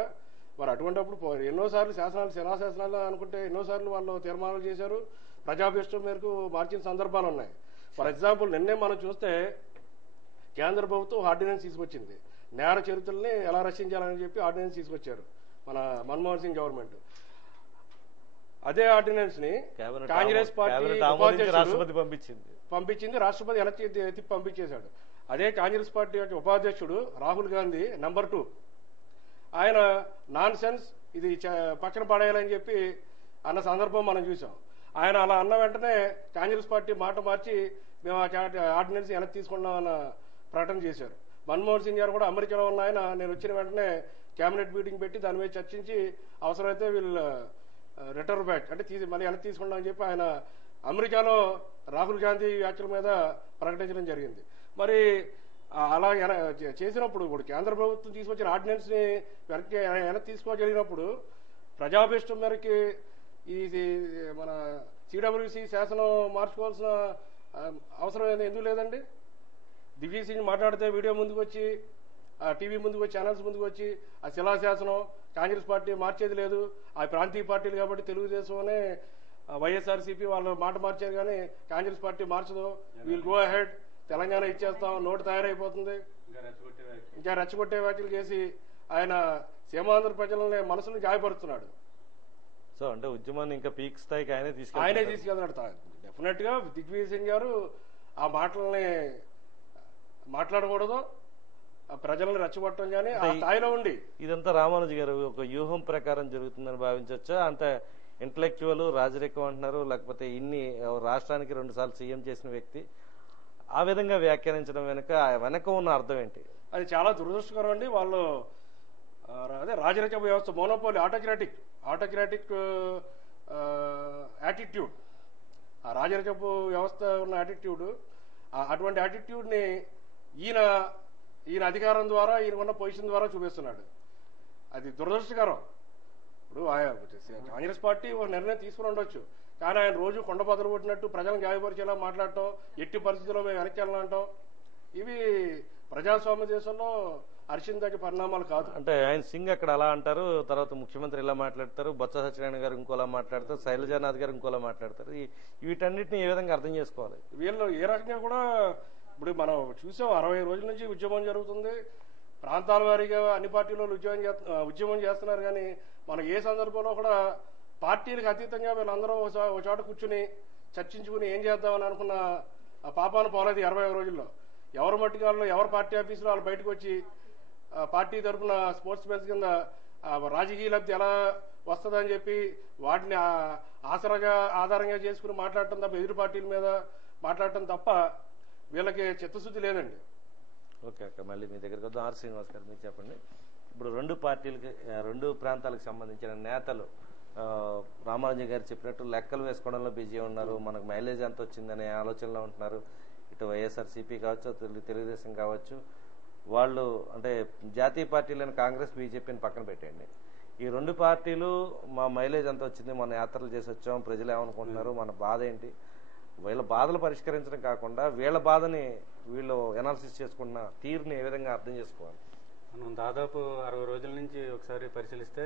మరి అటువంటిప్పుడు ఎన్నోసార్లు శిలాశాసనాలు అనుకుంటే ఎన్నోసార్లు వాళ్ళు తీర్మానాలు చేశారు, ప్రజాభిష్టం మేరకు మార్చిన సందర్భాలు ఉన్నాయి. ఫర్ ఎగ్జాంపుల్ నిన్నే మనం చూస్తే కేంద్ర ప్రభుత్వం ఆర్డినెన్స్ తీసుకొచ్చింది, నేర చరిత్రల్ని ఎలా రక్షించాలని చెప్పి ఆర్డినెన్స్ తీసుకొచ్చారు మన మన్మోహన్ సింగ్ గవర్నమెంట్. అదే ఆర్డినెన్స్ ని కాంగ్రెస్ పార్టీ పంపించింది, రాష్ట్రపతి వెనక్కి తిప్పి పంపించేశాడు. అదే కాంగ్రెస్ పార్టీ యొక్క ఉపాధ్యక్షుడు రాహుల్ గాంధీ నెంబర్ 2 ఆయన నాన్ సెన్స్ ఇది పక్కన పడేయాలని చెప్పి అన్న సందర్భం మనం చూసాం. ఆయన అలా అన్న వెంటనే కాంగ్రెస్ పార్టీ మాట మార్చి మేము ఆర్డినెన్స్ వెనక్కి తీసుకున్నామన్న ప్రకటన చేశారు. మన్మోహన్ సింగ్ గారు కూడా అమెరికాలో ఉన్న ఆయన నేను వచ్చిన వెంటనే కేబినెట్ మీటింగ్ పెట్టి దాని మీద చర్చించి అవసరమైతే వీళ్ళు రిటర్న్ బ్యాక్ అంటే మళ్ళీ వెనక్కి తీసుకున్నామని చెప్పి ఆయన అమెరికాలో రాహుల్ గాంధీ వ్యాఖ్యల మీద ప్రకటించడం జరిగింది. మరి అలా చేసినప్పుడు ఇప్పుడు కేంద్ర ప్రభుత్వం తీసుకొచ్చిన ఆర్డినెన్స్ ని వెనక్కి తీసుకోగలిగినప్పుడు ప్రజాభిష్టం మేరకి ఇది మన సిడబ్ల్యూసి శాసనం మార్చుకోవాల్సిన అవసరం ఎందుకు లేదండి? దిగ్విజయ్ సింగ్ మాట్లాడితే వీడియో ముందుకు వచ్చి టీవీ ముందుకు వచ్చి ఛానల్స్ ముందుకు వచ్చి ఆ శిలాశాసనం కాంగ్రెస్ పార్టీ మార్చేది లేదు, ఆ ప్రాంతీయ పార్టీలు కాబట్టి తెలుగుదేశం అనే వైఎస్ఆర్సీపీ వాళ్ళు మాట మార్చారు కానీ కాంగ్రెస్ పార్టీ మార్చదు, వీల్ గో అహెడ్, తెలంగాణ ఇచ్చేస్తాం, నోటు తయారైపోతుంది, ఇంకా రెచ్చగొట్టే వ్యాఖ్యలు చేసి ఆయన సీమాంధ్ర ప్రజలని మనసును గాయపరుస్తున్నాడు. సో అంటే ఉద్యమాన్ని ఇంకా పీక్ స్థాయికి ఆయనే తీసుకెళ్తున్నాడు. డెఫినెట్ గా దిగ్విజయ్ సింగ్ గారు ఆ మాటలని మాట్లాడకూడదు, ప్రజలను రెచ్చగొట్టడం కానీ ఆ స్థాయిలో ఉండి ఇదంతా రామానుజు గారు ఒక వ్యూహం ప్రకారం జరుగుతుందని భావించవచ్చా? అంటే ఇంటలెక్చువల్ రాజరికం అంటున్నారు, లేకపోతే ఇన్ని రాష్ట్రానికి 2 సార్లు సీఎం చేసిన వ్యక్తి ఆ విధంగా వ్యాఖ్యానించడం వెనక ఉన్న అర్థం ఏంటి? అది చాలా దురదృష్టకరం అండి. వాళ్ళు అదే రాజరిక వ్యవస్థ, మోనోపోలి, ఆటోక్రాటిక్ యాటిట్యూడ్, ఆ రాజరికపు వ్యవస్థ ఉన్న యాటిట్యూడ్, అటువంటి యాటిట్యూడ్ని ఈయన అధికారం ద్వారా, ఈయన ఉన్న పొజిషన్ ద్వారా చూపిస్తున్నాడు. అది దురదృష్టకరం. ఇప్పుడు కాంగ్రెస్ పార్టీ ఒక నిర్ణయం తీసుకుని ఉండొచ్చు, కానీ ఆయన రోజు కొండ బదులు కొట్టినట్టు ప్రజలను గాయపరిచేలా మాట్లాడటం, ఎట్టి పరిస్థితుల్లో మేము వెనక్కి వెళ్ళాలంటాం, ఇవి ప్రజాస్వామ్య దేశంలో హర్షించదగ్గ పరిణామాలు కాదు. అంటే ఆయన సింగ్ అక్కడ అలా అంటారు, తర్వాత ముఖ్యమంత్రి ఇలా మాట్లాడతారు, బొత్స సత్యనారాయణ గారు ఇంకోలా మాట్లాడతారు, శైలజానాథ్ గారు ఇంకోలా మాట్లాడతారు. వీటన్నిటిని ఏ విధంగా అర్థం చేసుకోవాలి? వీళ్ళు ఏ రకంగా కూడా ఇప్పుడు మనం చూసాం, 60 రోజుల నుంచి ఉద్యమం జరుగుతుంది, ప్రాంతాల వారీగా అన్ని పార్టీలు ఉద్యమం చేస్తున్నారు. కానీ మనం ఏ సందర్భంలో కూడా పార్టీలకు అతీతంగా వీళ్ళందరూ ఒక చోట కూర్చుని చర్చించుకుని ఏం చేద్దామని అనుకున్న ఆ పాపాను పోలేదు 20 రోజుల్లో. ఎవరు మట్టికాళ్ళు ఎవరు పార్టీ ఆఫీసులో వాళ్ళు బయటకు వచ్చి పార్టీ తరఫున స్పోర్ట్స్ మెన్స్ కింద రాజకీయ లబ్ధి ఎలా వస్తుందని చెప్పి వాటిని ఆధారంగా చేసుకుని మాట్లాడటం తప్ప, ఎదురు పార్టీల మీద మాట్లాడటం తప్ప వీళ్ళకి చిత్తశుద్ధి లేదండి. ఓకే ఓకే, మళ్ళీ మీ దగ్గరికి వద్దాం. ఆర్ శ్రీనివాస్ గారు మీరు చెప్పండి. ఇప్పుడు 2 ప్రాంతాలకు సంబంధించిన నేతలు రామానుజన్ గారు చెప్పినట్టు లెక్కలు వేసుకోవడంలో బిజీ ఉన్నారు, మనకు మైలేజ్ ఎంత వచ్చిందనే ఆలోచనలో ఉంటున్నారు. ఇటు వైఎస్ఆర్సీపీ కావచ్చు, తెలుగుదేశం కావచ్చు, వాళ్ళు అంటే జాతీయ పార్టీలను కాంగ్రెస్ బీజేపీని పక్కన పెట్టండి, ఈ 2 పార్టీలు మా మైలేజ్ ఎంత వచ్చింది, మన యాత్రలు చేసి వచ్చాం, ప్రజలు ఏమనుకుంటున్నారు, మన బాధ ఏంటి, వీళ్ళ బాధలు పరిష్కరించడం కాకుండా వీళ్ళ బాధని వీళ్ళు ఎనాలిసిస్ చేసుకున్న తీరుని ఏ విధంగా అర్థం చేసుకోవాలి? మనం దాదాపు 60 రోజుల నుంచి ఒకసారి పరిశీలిస్తే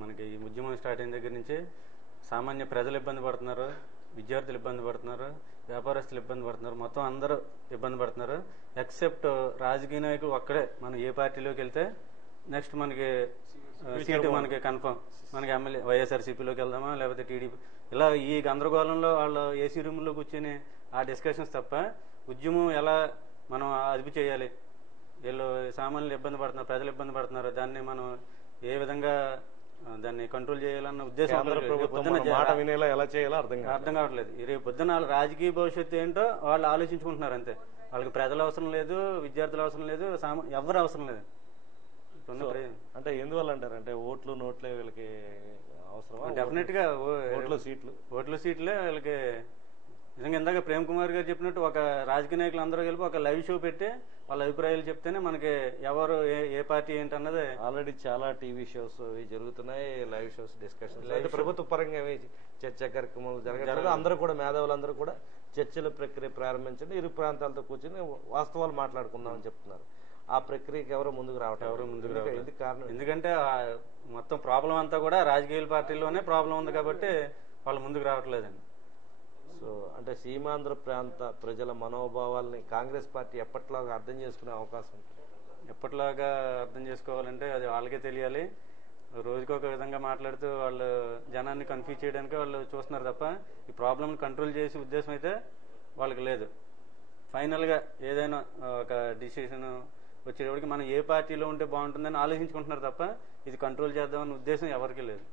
మనకి ఈ ఉద్యమం స్టార్ట్ అయిన దగ్గర నుంచి సామాన్య ప్రజలు ఇబ్బంది పడుతున్నారు, విద్యార్థులు ఇబ్బంది పడుతున్నారు, వ్యాపారస్తులు ఇబ్బంది పడుతున్నారు, మొత్తం అందరూ ఇబ్బంది పడుతున్నారు. ఎక్సెప్ట్ రాజకీయ నాయకులు ఒక్కడే, మనం ఏ పార్టీలోకి వెళ్తే నెక్స్ట్ మనకి సీటు మనకి కన్ఫర్మ్, మనకి ఎమ్మెల్యే వైఎస్ఆర్సీపీలోకి వెళ్దామా లేకపోతే టీడీపీ, ఇలా ఈ గందరగోళంలో వాళ్ళు ఏసీ రూమ్లో కూర్చొని ఆ డిస్కషన్స్ తప్ప ఉద్యమం ఎలా మనం అదుపు చేయాలి, వీళ్ళు సామాన్యులు ఇబ్బంది పడుతున్నారు, ప్రజలు ఇబ్బంది పడుతున్నారు, దాన్ని మనం ఏ విధంగా దాన్ని కంట్రోల్ చేయాలన్న ఉద్దేశం అర్థం కావట్లేదు. రేపు పొద్దున వాళ్ళ రాజకీయ భవిష్యత్తు ఏంటో వాళ్ళు ఆలోచించుకుంటున్నారు అంతే. వాళ్ళకి ప్రజలు అవసరం లేదు, విద్యార్థులు అవసరం లేదు, ఎవరు అవసరం లేదు. అంటే ఎందువల్ల అంటారంటే ఓట్లు నోట్లే వీళ్ళకి అవసరం? డెఫినెట్ గా ఓట్లు సీట్లే వీళ్ళకి. నిజంగా ఇందాక ప్రేమ్ కుమార్ గారు చెప్పినట్టు ఒక రాజకీయ నాయకులు అందరూ కలిపి ఒక లైవ్ షో పెట్టి వాళ్ళ అభిప్రాయాలు చెప్తేనే మనకి ఎవరు ఏ పార్టీ ఏంటన్నది. ఆల్రెడీ చాలా టీవీ షోస్ జరుగుతున్నాయి, లైవ్ షోస్, డిస్కషన్స్, అంటే ప్రభుత్వ పరంగా చర్చా కార్యక్రమాలు జరగట్లేదు. అందరూ కూడా మేధావులందరూ కూడా చర్చల ప్రక్రియ ప్రారంభించండి, ఇరు ప్రాంతాలతో కూర్చొని వాస్తవాలు మాట్లాడుకుందామని చెప్తున్నారు. ఆ ప్రక్రియకి ఎవరు ముందుకు రావటం కారణం? ఎందుకంటే మొత్తం ప్రాబ్లం అంతా కూడా రాజకీయ పార్టీలోనే ప్రాబ్లం ఉంది కాబట్టి వాళ్ళు ముందుకు రావట్లేదండి. సో అంటే సీమాంధ్ర ప్రాంత ప్రజల మనోభావాల్ని కాంగ్రెస్ పార్టీ ఎప్పటిలాగా అర్థం చేసుకునే అవకాశం ఉంటుంది? ఎప్పటిలాగా అర్థం చేసుకోవాలంటే అది వాళ్ళకే తెలియాలి. రోజుకొక విధంగా మాట్లాడుతూ వాళ్ళు జనాన్ని కన్ఫ్యూజ్ చేయడానికి వాళ్ళు చూస్తున్నారు తప్ప ఈ ప్రాబ్లమ్ని కంట్రోల్ చేసే ఉద్దేశం అయితే వాళ్ళకి లేదు. ఫైనల్గా ఏదైనా ఒక డిసిషన్ వచ్చేటప్పటికి మనం ఏ పార్టీలో ఉంటే బాగుంటుందని ఆలోచించుకుంటున్నారు తప్ప ఇది కంట్రోల్ చేద్దామన్న ఉద్దేశం ఎవరికి లేదు.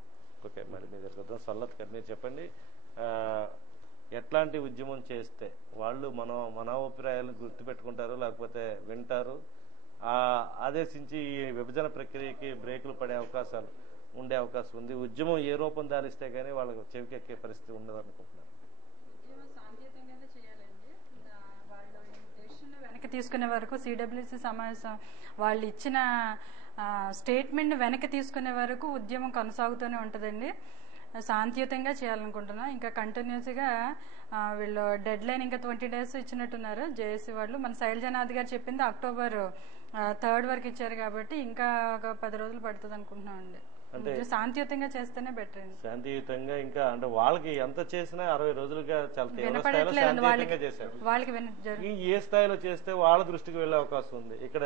ఓకే, మరి మీ దగ్గర సల్లత్ గారు మీరు చెప్పండి, ఎట్లాంటి ఉద్యమం చేస్తే వాళ్ళు మన అభిప్రాయాలను గుర్తుపెట్టుకుంటారు, లేకపోతే వింటారు, ఆదేశించి ఈ విభజన ప్రక్రియకి బ్రేకులు పడే అవకాశాలు ఉండే అవకాశం ఉంది? ఉద్యమం ఏ రూపం దాలిస్తే కానీ వాళ్ళకు చెవికెక్కే పరిస్థితి ఉండదు అనుకుంటున్నారు? వెనక్కి తీసుకునే వరకు సిడబ్ల్యూసీ సమావేశం వాళ్ళు ఇచ్చిన స్టేట్మెంట్ వెనక్కి తీసుకునే వరకు ఉద్యమం కొనసాగుతూనే ఉంటుందండి. శాంతియుతంగా చేయాలనుకుంటున్నాం. ఇంకా కంటిన్యూస్గా వీళ్ళు డెడ్ లైన్ ఇంకా 20 days ఇచ్చినట్టున్నారు జేఏసీ వాళ్ళు. మన శైలజానాథ్ గారు చెప్పింది October 3rd వరకు ఇచ్చారు కాబట్టి ఇంకా ఒక 10 రోజులు పడుతుంది అనుకుంటున్నాం అండి. అంటే శాంతియుతంగా చేస్తేనే బెటర్ అండి. శాంతియుతంగా ఇంకా అంటే వాళ్ళకి ఎంత చేసినా 60 రోజులుగా చాలా తీవ్ర స్థాయిలో శాంతియుతంగా చేశారు. వాళ్ళకి ఏ స్థాయిలో చేస్తే వాళ్ళ దృష్టికి వెళ్లే అవకాశం ఉంది? ఇక్కడ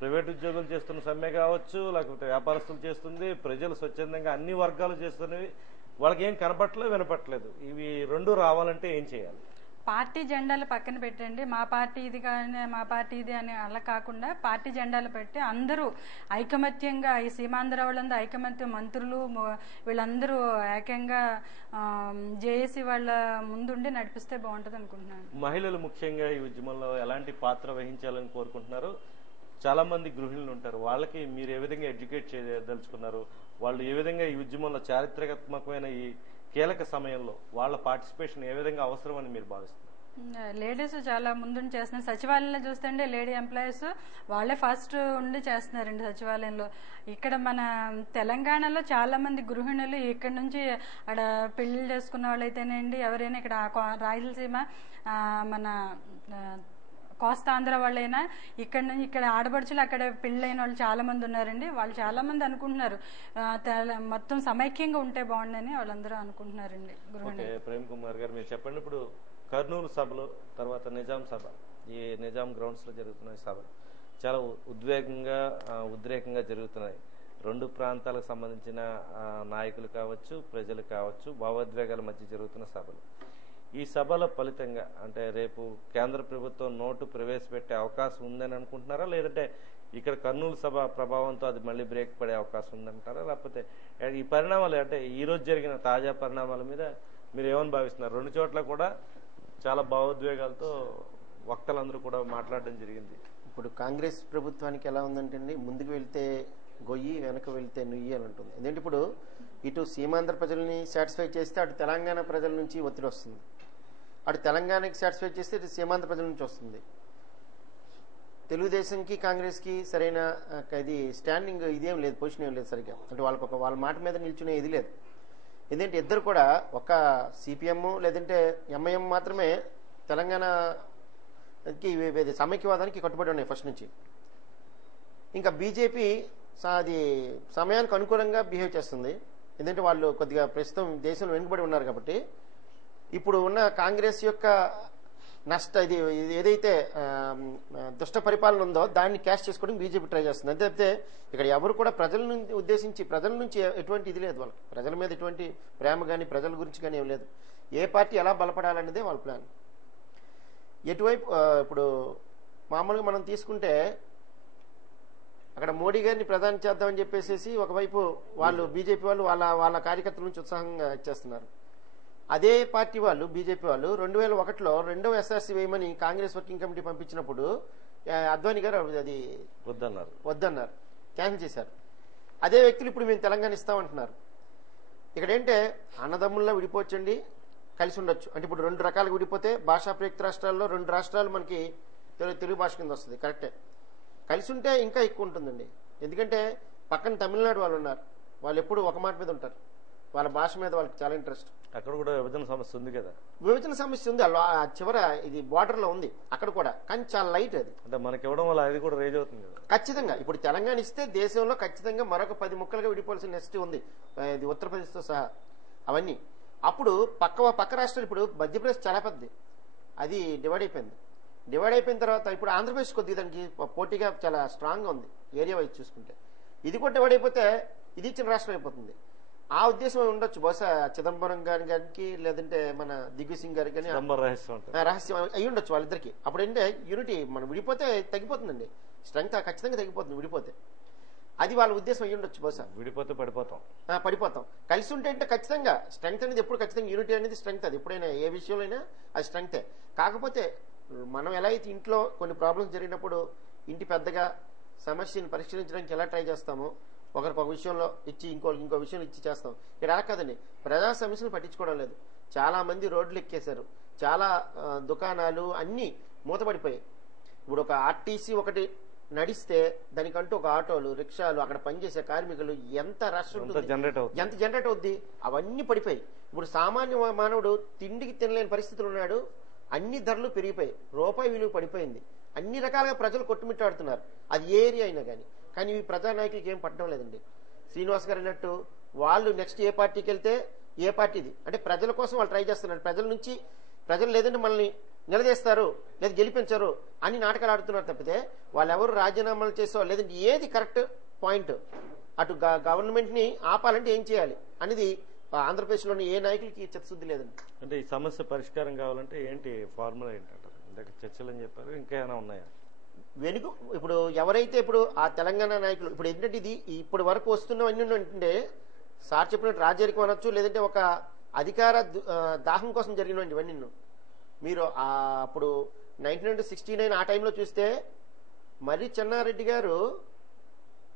ప్రైవేట్ ఉద్యోగులు చేస్తున్న సమ్మె కావచ్చు, లేకపోతే వ్యాపారస్తులు చేస్తుంది, ప్రజలు స్వచ్ఛందంగా అన్ని వర్గాలు చేస్తున్నవి వాళ్ళకి ఏం కనపట్లేదు, వినపట్లేదు. ఇవి 2 రావాలంటే ఏం చేయాలి? పార్టీ జెండాలు పక్కన పెట్టండి, మా పార్టీ ఇది కానీ మా పార్టీ ఇది అని అలా కాకుండా పార్టీ జెండాలు పెట్టి అందరూ ఐకమత్యంగా ఈ సీమాంధ్ర వాళ్ళందరూ ఐకమత్యం, మంత్రులు వీళ్ళందరూ ఏకంగా జేఏసీ వాళ్ళ ముందుండి నడిపిస్తే బాగుంటుంది అనుకుంటున్నాను. మహిళలు ముఖ్యంగా ఈ ఉద్యమంలో ఎలాంటి పాత్ర వహించాలని కోరుకుంటున్నారు? చాలా మంది గృహిణులు ఉంటారు, వాళ్ళకి మీరు ఏ విధంగా ఎడ్యుకేట్ చేయదలుచుకున్నారు? వాళ్ళు ఏ విధంగా ఈ ఉద్యమంలో చారిత్రాత్మకమైన ఈ కీలక సమయంలో వాళ్ళ పార్టిసిపేషన్ ఏ విధంగా అవసరం అని మీరు భావిస్తున్నారు? లేడీస్ చాలా ముందుండి చేస్తున్నారు. సచివాలయంలో చూస్తే లేడీ ఎంప్లాయీస్ వాళ్ళే ఫస్ట్ ఉండి చేస్తున్నారండి సచివాలయంలో. ఇక్కడ మన తెలంగాణలో చాలా మంది గృహిణులు ఇక్కడ నుంచి అక్కడ పెళ్లిళ్ళు చేసుకున్న వాళ్ళైతేనేండి, ఎవరైనా ఇక్కడ రాయలసీమ మన కోస్తాంధ్ర వాళ్ళైనా ఇక్కడ నుంచి ఇక్కడ ఆడపడుచులు అక్కడ పెళ్ళైన వాళ్ళు చాలా మంది ఉన్నారండి. వాళ్ళు చాలా మంది అనుకుంటున్నారు మొత్తం సమైక్యంగా ఉంటే బాగుండని వాళ్ళందరూ అనుకుంటున్నారండి. ప్రేమ్ కుమార్ గారు మీరు చెప్పండి, ఇప్పుడు కర్నూలు సభలో తర్వాత నిజాం సభ, ఈ నిజాం గ్రౌండ్స్ లో జరుగుతున్న సభలు చాలా ఉద్రేకంగా జరుగుతున్నాయి. రెండు ప్రాంతాలకు సంబంధించిన నాయకులు కావచ్చు, ప్రజలు కావచ్చు, భావోద్వేగాల మధ్య జరుగుతున్న సభలు. ఈ సభల ఫలితంగా అంటే రేపు కేంద్ర ప్రభుత్వం నోటు ప్రవేశపెట్టే అవకాశం ఉందని అనుకుంటున్నారా, లేదంటే ఇక్కడ కర్నూలు సభ ప్రభావంతో అది మళ్ళీ బ్రేక్ పడే అవకాశం ఉందంటారా? లేకపోతే ఈ పరిణామాలు అంటే ఈ రోజు జరిగిన తాజా పరిణామాల మీద మీరు ఏమని భావిస్తున్నారు? రెండు చోట్ల కూడా చాలా భావోద్వేగాలతో వక్తలందరూ కూడా మాట్లాడడం జరిగింది. ఇప్పుడు కాంగ్రెస్ ప్రభుత్వానికి ఎలా ఉందంటే అండి, ముందుకు వెళ్తే గొయ్యి, వెనక వెళ్తే నుయ్యి అని ఉంటుంది. ఎందుకంటే ఇప్పుడు ఇటు సీమాంధ్ర ప్రజల్ని సాటిస్ఫై చేస్తే అటు తెలంగాణ ప్రజల నుంచి ఒత్తిడి వస్తుంది, అటు తెలంగాణకి సాటిస్ఫై చేస్తే ఇటు సీమాంధ్ర ప్రజల నుంచి వస్తుంది. తెలుగుదేశంకి కాంగ్రెస్కి సరైన ఇది స్టాండింగ్ ఇదేం లేదు, పొజిషన్ ఏం లేదు సరిగ్గా. అంటే వాళ్ళ మాట మీద నిల్చునే ఇది లేదు. ఎందుకంటే ఇద్దరు కూడా ఒక సిపిఎం లేదంటే ఎంఐఎం మాత్రమే తెలంగాణకి సమైక్యవాదానికి కట్టుబడి ఉన్నాయి ఫస్ట్ నుంచి. ఇంకా బీజేపీ అది సమయానికి అనుకూలంగా బిహేవ్ చేస్తుంది. ఎందుకంటే వాళ్ళు కొద్దిగా ప్రస్తుతం దేశంలో వెనుకబడి ఉన్నారు కాబట్టి ఇప్పుడు ఉన్న కాంగ్రెస్ యొక్క ఇది ఏదైతే దుష్ట పరిపాలన ఉందో దాన్ని క్యాష్ చేసుకోవడానికి బీజేపీ ట్రై చేస్తుంది. అంతే ఇక్కడ ఎవరు కూడా ప్రజల నుంచి ఎటువంటి ఇది లేదు, వాళ్ళకి ప్రజల మీద ఎటువంటి ప్రేమ కానీ ప్రజల గురించి కానీ ఏం లేదు. ఏ పార్టీ ఎలా బలపడాలనేదే వాళ్ళ ప్లాన్. ఎటువైపు ఇప్పుడు మామూలుగా మనం తీసుకుంటే అక్కడ మోడీ గారిని ప్రధాని చేద్దామని చెప్పేసి ఒకవైపు వాళ్ళు బీజేపీ వాళ్ళు వాళ్ళ కార్యకర్తల నుంచి ఉత్సాహంగా ఇచ్చేస్తున్నారు. అదే పార్టీ వాళ్ళు బీజేపీ వాళ్ళు 2001లో రెండవ ఎస్ఆర్సీ వేయమని కాంగ్రెస్ వర్కింగ్ కమిటీ పంపించినప్పుడు అద్వానీ గారు అది వద్దన్నారు, క్యాన్సిల్ చేశారు. అదే వ్యక్తులు ఇప్పుడు మేము తెలంగాణ ఇస్తామంటున్నారు. ఇక్కడ ఏంటంటే అన్నదమ్ముల్లా విడిపోవచ్చండి, కలిసి ఉండొచ్చు. అంటే ఇప్పుడు రెండు రకాలుగా విడిపోతే భాషా ప్రయుక్త రాష్ట్రాల్లో 2 రాష్ట్రాలు మనకి తెలుగు భాష కింద వస్తుంది, కరెక్టే. కలిసి ఉంటే ఇంకా ఎక్కువ ఉంటుందండి. ఎందుకంటే పక్కన తమిళనాడు వాళ్ళు ఉన్నారు, వాళ్ళు ఎప్పుడు ఒక మాట మీద ఉంటారు, వాళ్ళ భాష మీద వాళ్ళకి చాలా ఇంట్రెస్ట్. అక్కడ కూడా విభజన సమస్య ఉంది కదా, విభజన సమస్య ఉంది, చివర ఇది బార్డర్ లో ఉంది అక్కడ కూడా, కానీ చాలా లైట్ అది. అంటే మనకి ఇవ్వడం వల్ల అది కూడా రేజ్ అవుతుంది కదా. ఖచ్చితంగా ఇప్పుడు తెలంగాణ ఇస్తే దేశంలో ఖచ్చితంగా మరొక 10 ముక్కలుగా విడిపోవాల్సిన నెక్స్ట్ ఉంది, ఇది ఉత్తరప్రదేశ్తో సహా అవన్నీ. అప్పుడు పక్క రాష్ట్రాలు ఇప్పుడు మధ్యప్రదేశ్ చాలా పెద్దది, అది డివైడ్ అయిపోయిన తర్వాత ఇప్పుడు ఆంధ్రప్రదేశ్ కొద్దిగా దానికి పోటీగా చాలా స్ట్రాంగ్ గా ఉంది ఏరియా వైజ్ చూసుకుంటే. ఇది కూడా డివైడ్ అయిపోతే ఇది ఇచ్చిన రాష్ట్రం అయిపోతుంది. ఆ ఉద్దేశం ఉండొచ్చు బహుశా చిదంబరం గారికి లేదంటే మన దిగ్విజయ్ సింగ్ గారికి కానీ రహస్యం అయి ఉండొచ్చు వాళ్ళిద్దరికి. అప్పుడు ఏంటంటే యూనిటీ మనం విడిపోతే తగ్గిపోతుందండి, స్ట్రెంగ్త్ ఖచ్చితంగా తగ్గిపోతుంది విడిపోతే. అది వాళ్ళ ఉద్దేశం అయ్యి ఉండొచ్చు బహుశా. విడిపోతే పడిపోతాం. కలిసి ఉంటే అంటే ఖచ్చితంగా స్ట్రెంగ్త్ అనేది ఎప్పుడు ఖచ్చితంగా యూనిటీ అనేది స్ట్రెంగ్త్, అది ఎప్పుడైనా ఏ విషయంలో అయినా అది స్ట్రెంగ్తే. కాకపోతే మనం ఎలా అయితే ఇంట్లో కొన్ని ప్రాబ్లమ్స్ జరిగినప్పుడు ఇంటి పెద్దగా సమస్యను పరిష్కరించడానికి ఎలా ట్రై చేస్తామో, ఒకరికి ఒక విషయంలో ఇచ్చి ఇంకో విషయంలో ఇచ్చి చేస్తాం. ఇక్కడ అలా కాదండి, ప్రజా సమస్యలు పట్టించుకోవడం లేదు. చాలా మంది రోడ్లు ఎక్కేశారు, చాలా దుకాణాలు అన్ని మూతపడిపోయాయి. ఇప్పుడు ఒక ఆర్టీసీ ఒకటి నడిస్తే దానికంటూ ఒక ఆటోలు, రిక్షాలు, అక్కడ పనిచేసే కార్మికులు ఎంత రష్ ఉంటుంది, ఎంత జనరేట్ అవుద్ది, అవన్నీ పడిపోయి. ఇప్పుడు సామాన్య మానవుడు తిండికి తినలేని పరిస్థితులు ఉన్నాడు, అన్ని ధరలు పెరిగిపోయి, రూపాయి విలువ పడిపోయింది, అన్ని రకాలుగా ప్రజలు కొట్టుమిట్టాడుతున్నారు, అది ఏ ఏరియా అయినా కానీ ఈ ప్రజానాయకులకి ఏం పట్టడం లేదండి. శ్రీనివాస్ గారు అన్నట్టు వాళ్ళు నెక్స్ట్ ఏ పార్టీకి వెళ్తే ఏ పార్టీది అంటే ప్రజల కోసం వాళ్ళు ట్రై చేస్తున్నారు. ప్రజలు లేదంటే మనల్ని నిలదీస్తారు లేదా గెలిపించరు అని నాటకాలు ఆడుతున్నారు తప్పితే వాళ్ళెవరు రాజీనామాలు చేసో లేదంటే ఏది కరెక్ట్ పాయింట్, అటు గవర్నమెంట్ ని ఆపాలంటే ఏం చేయాలి అనేది ఆంధ్రప్రదేశ్లోని ఏ నాయకులకి చిత్తశుద్ధి లేదండి. అంటే ఈ సమస్య పరిష్కారం కావాలంటే ఏంటి ఫార్ములా ఏంటంటారు? ఇందాక చర్చలు అని చెప్పారు, ఇంకా ఏమైనా ఉన్నాయా? ఇప్పుడు ఎవరైతే ఇప్పుడు ఆ తెలంగాణ నాయకులు ఇప్పుడు ఏంటంటే ఇది ఇప్పటి వరకు వస్తున్నవన్నీ అంటే సార్ చెప్పినట్టు రాజరికం అనొచ్చు, లేదంటే ఒక అధికార దాహం కోసం జరిగినవండి ఇవన్నీ. మీరు అప్పుడు 1969 ఆ టైంలో చూస్తే మర్రి చెన్నారెడ్డి గారు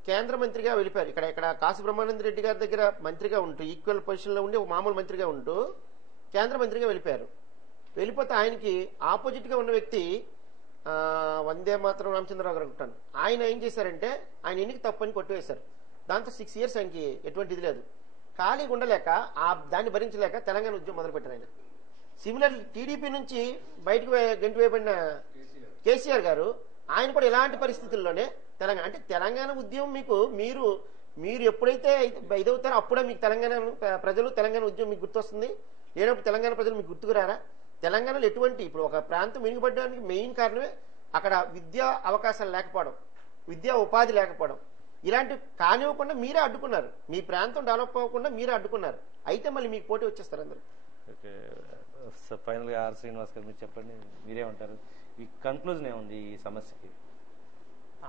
కేంద్ర మంత్రిగా వెళ్ళిపోయారు. ఇక్కడ కాసు బ్రహ్మానంద రెడ్డి గారి దగ్గర మంత్రిగా ఉంటూ ఈక్వల్ పొజిషన్లో ఉండి ఒక మామూలు మంత్రిగా ఉంటూ కేంద్ర మంత్రిగా వెళ్ళిపోయారు. వెళ్ళిపోతే ఆయనకి ఆపోజిట్గా ఉన్న వ్యక్తి వందే మాత్రం రామచంద్రరావు గారు ఉంటాను. ఆయన ఏం చేశారంటే ఆయన ఎన్నిక తప్పని కొట్టివేశారు. దాంతో 6 years ఆయనకి ఎటువంటి ఇది లేదు. ఖాళీగా ఉండలేక దాన్ని భరించలేక తెలంగాణ ఉద్యమం మొదలుపెట్టారు ఆయన. సిమిలర్ టీడీపీ నుంచి బయటకు గెంటు వేయబడిన కేసీఆర్ గారు ఆయన కూడా ఇలాంటి పరిస్థితుల్లోనే తెలంగాణ ఉద్యమం మీరు ఎప్పుడైతే ఇదవుతారో అప్పుడే మీకు తెలంగాణ ఉద్యమం మీకు గుర్తొస్తుంది. లేనప్పుడు తెలంగాణ ప్రజలు మీకు గుర్తుకురారా? తెలంగాణలో ఎటువంటి ఇప్పుడు ఒక ప్రాంతం వెనుకబడడానికి మెయిన్ కారణమే అక్కడ విద్యా అవకాశాలు లేకపోవడం, విద్యా ఉపాధి లేకపోవడం. ఇలాంటివి కానివ్వకుండా మీరే అడ్డుకున్నారు. మీ ప్రాంతం డెవలప్ అవ్వకుండా మీరే అడ్డుకున్నారు. అయితే మళ్ళీ మీకు పోటీ వచ్చేస్తారు అందరూ. ఓకే, ఫైనల్ గా ఆర్ శ్రీనివాస్ గారు మీరు చెప్పండి, మీరేమంటారు? ఈ కన్క్లూజన్ ఏముంది ఈ సమస్యకి?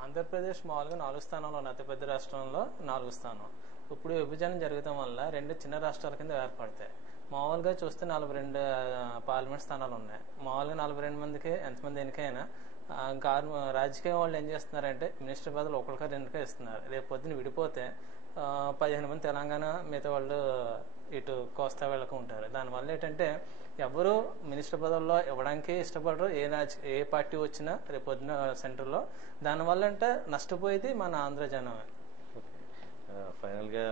ఆంధ్రప్రదేశ్ మామూలుగా 4 స్థానంలో ఉన్న అతిపెద్ద రాష్ట్రంలో 4 స్థానం. ఇప్పుడు విభజన జరగడం వల్ల 2 చిన్న రాష్ట్రాల కింద ఏర్పడతాయి. మామూలుగా చూస్తే 42 పార్లమెంట్ స్థానాలు ఉన్నాయి. మామూలుగా 42 మందికి ఎంతమంది ఎన్నికైనా రాజకీయ వాళ్ళు ఏం చేస్తున్నారంటే మినిస్టర్ పదవులు ఒకరికా 2కా ఇస్తున్నారు. రేపు పొద్దున విడిపోతే 15 మంది తెలంగాణ, మిగతా వాళ్ళు ఇటు కోస్తా వెళ్ళక ఉంటారు. దానివల్ల ఏంటంటే ఎవరు మినిస్టర్ పదవుల్లో ఇవ్వడానికి ఇష్టపడరు. ఏ పార్టీ వచ్చినా రేపు పొద్దున సెంటర్లో. దానివల్ల అంటే నష్టపోయేది మన ఆంధ్ర జనమే. ఫైనల్ గా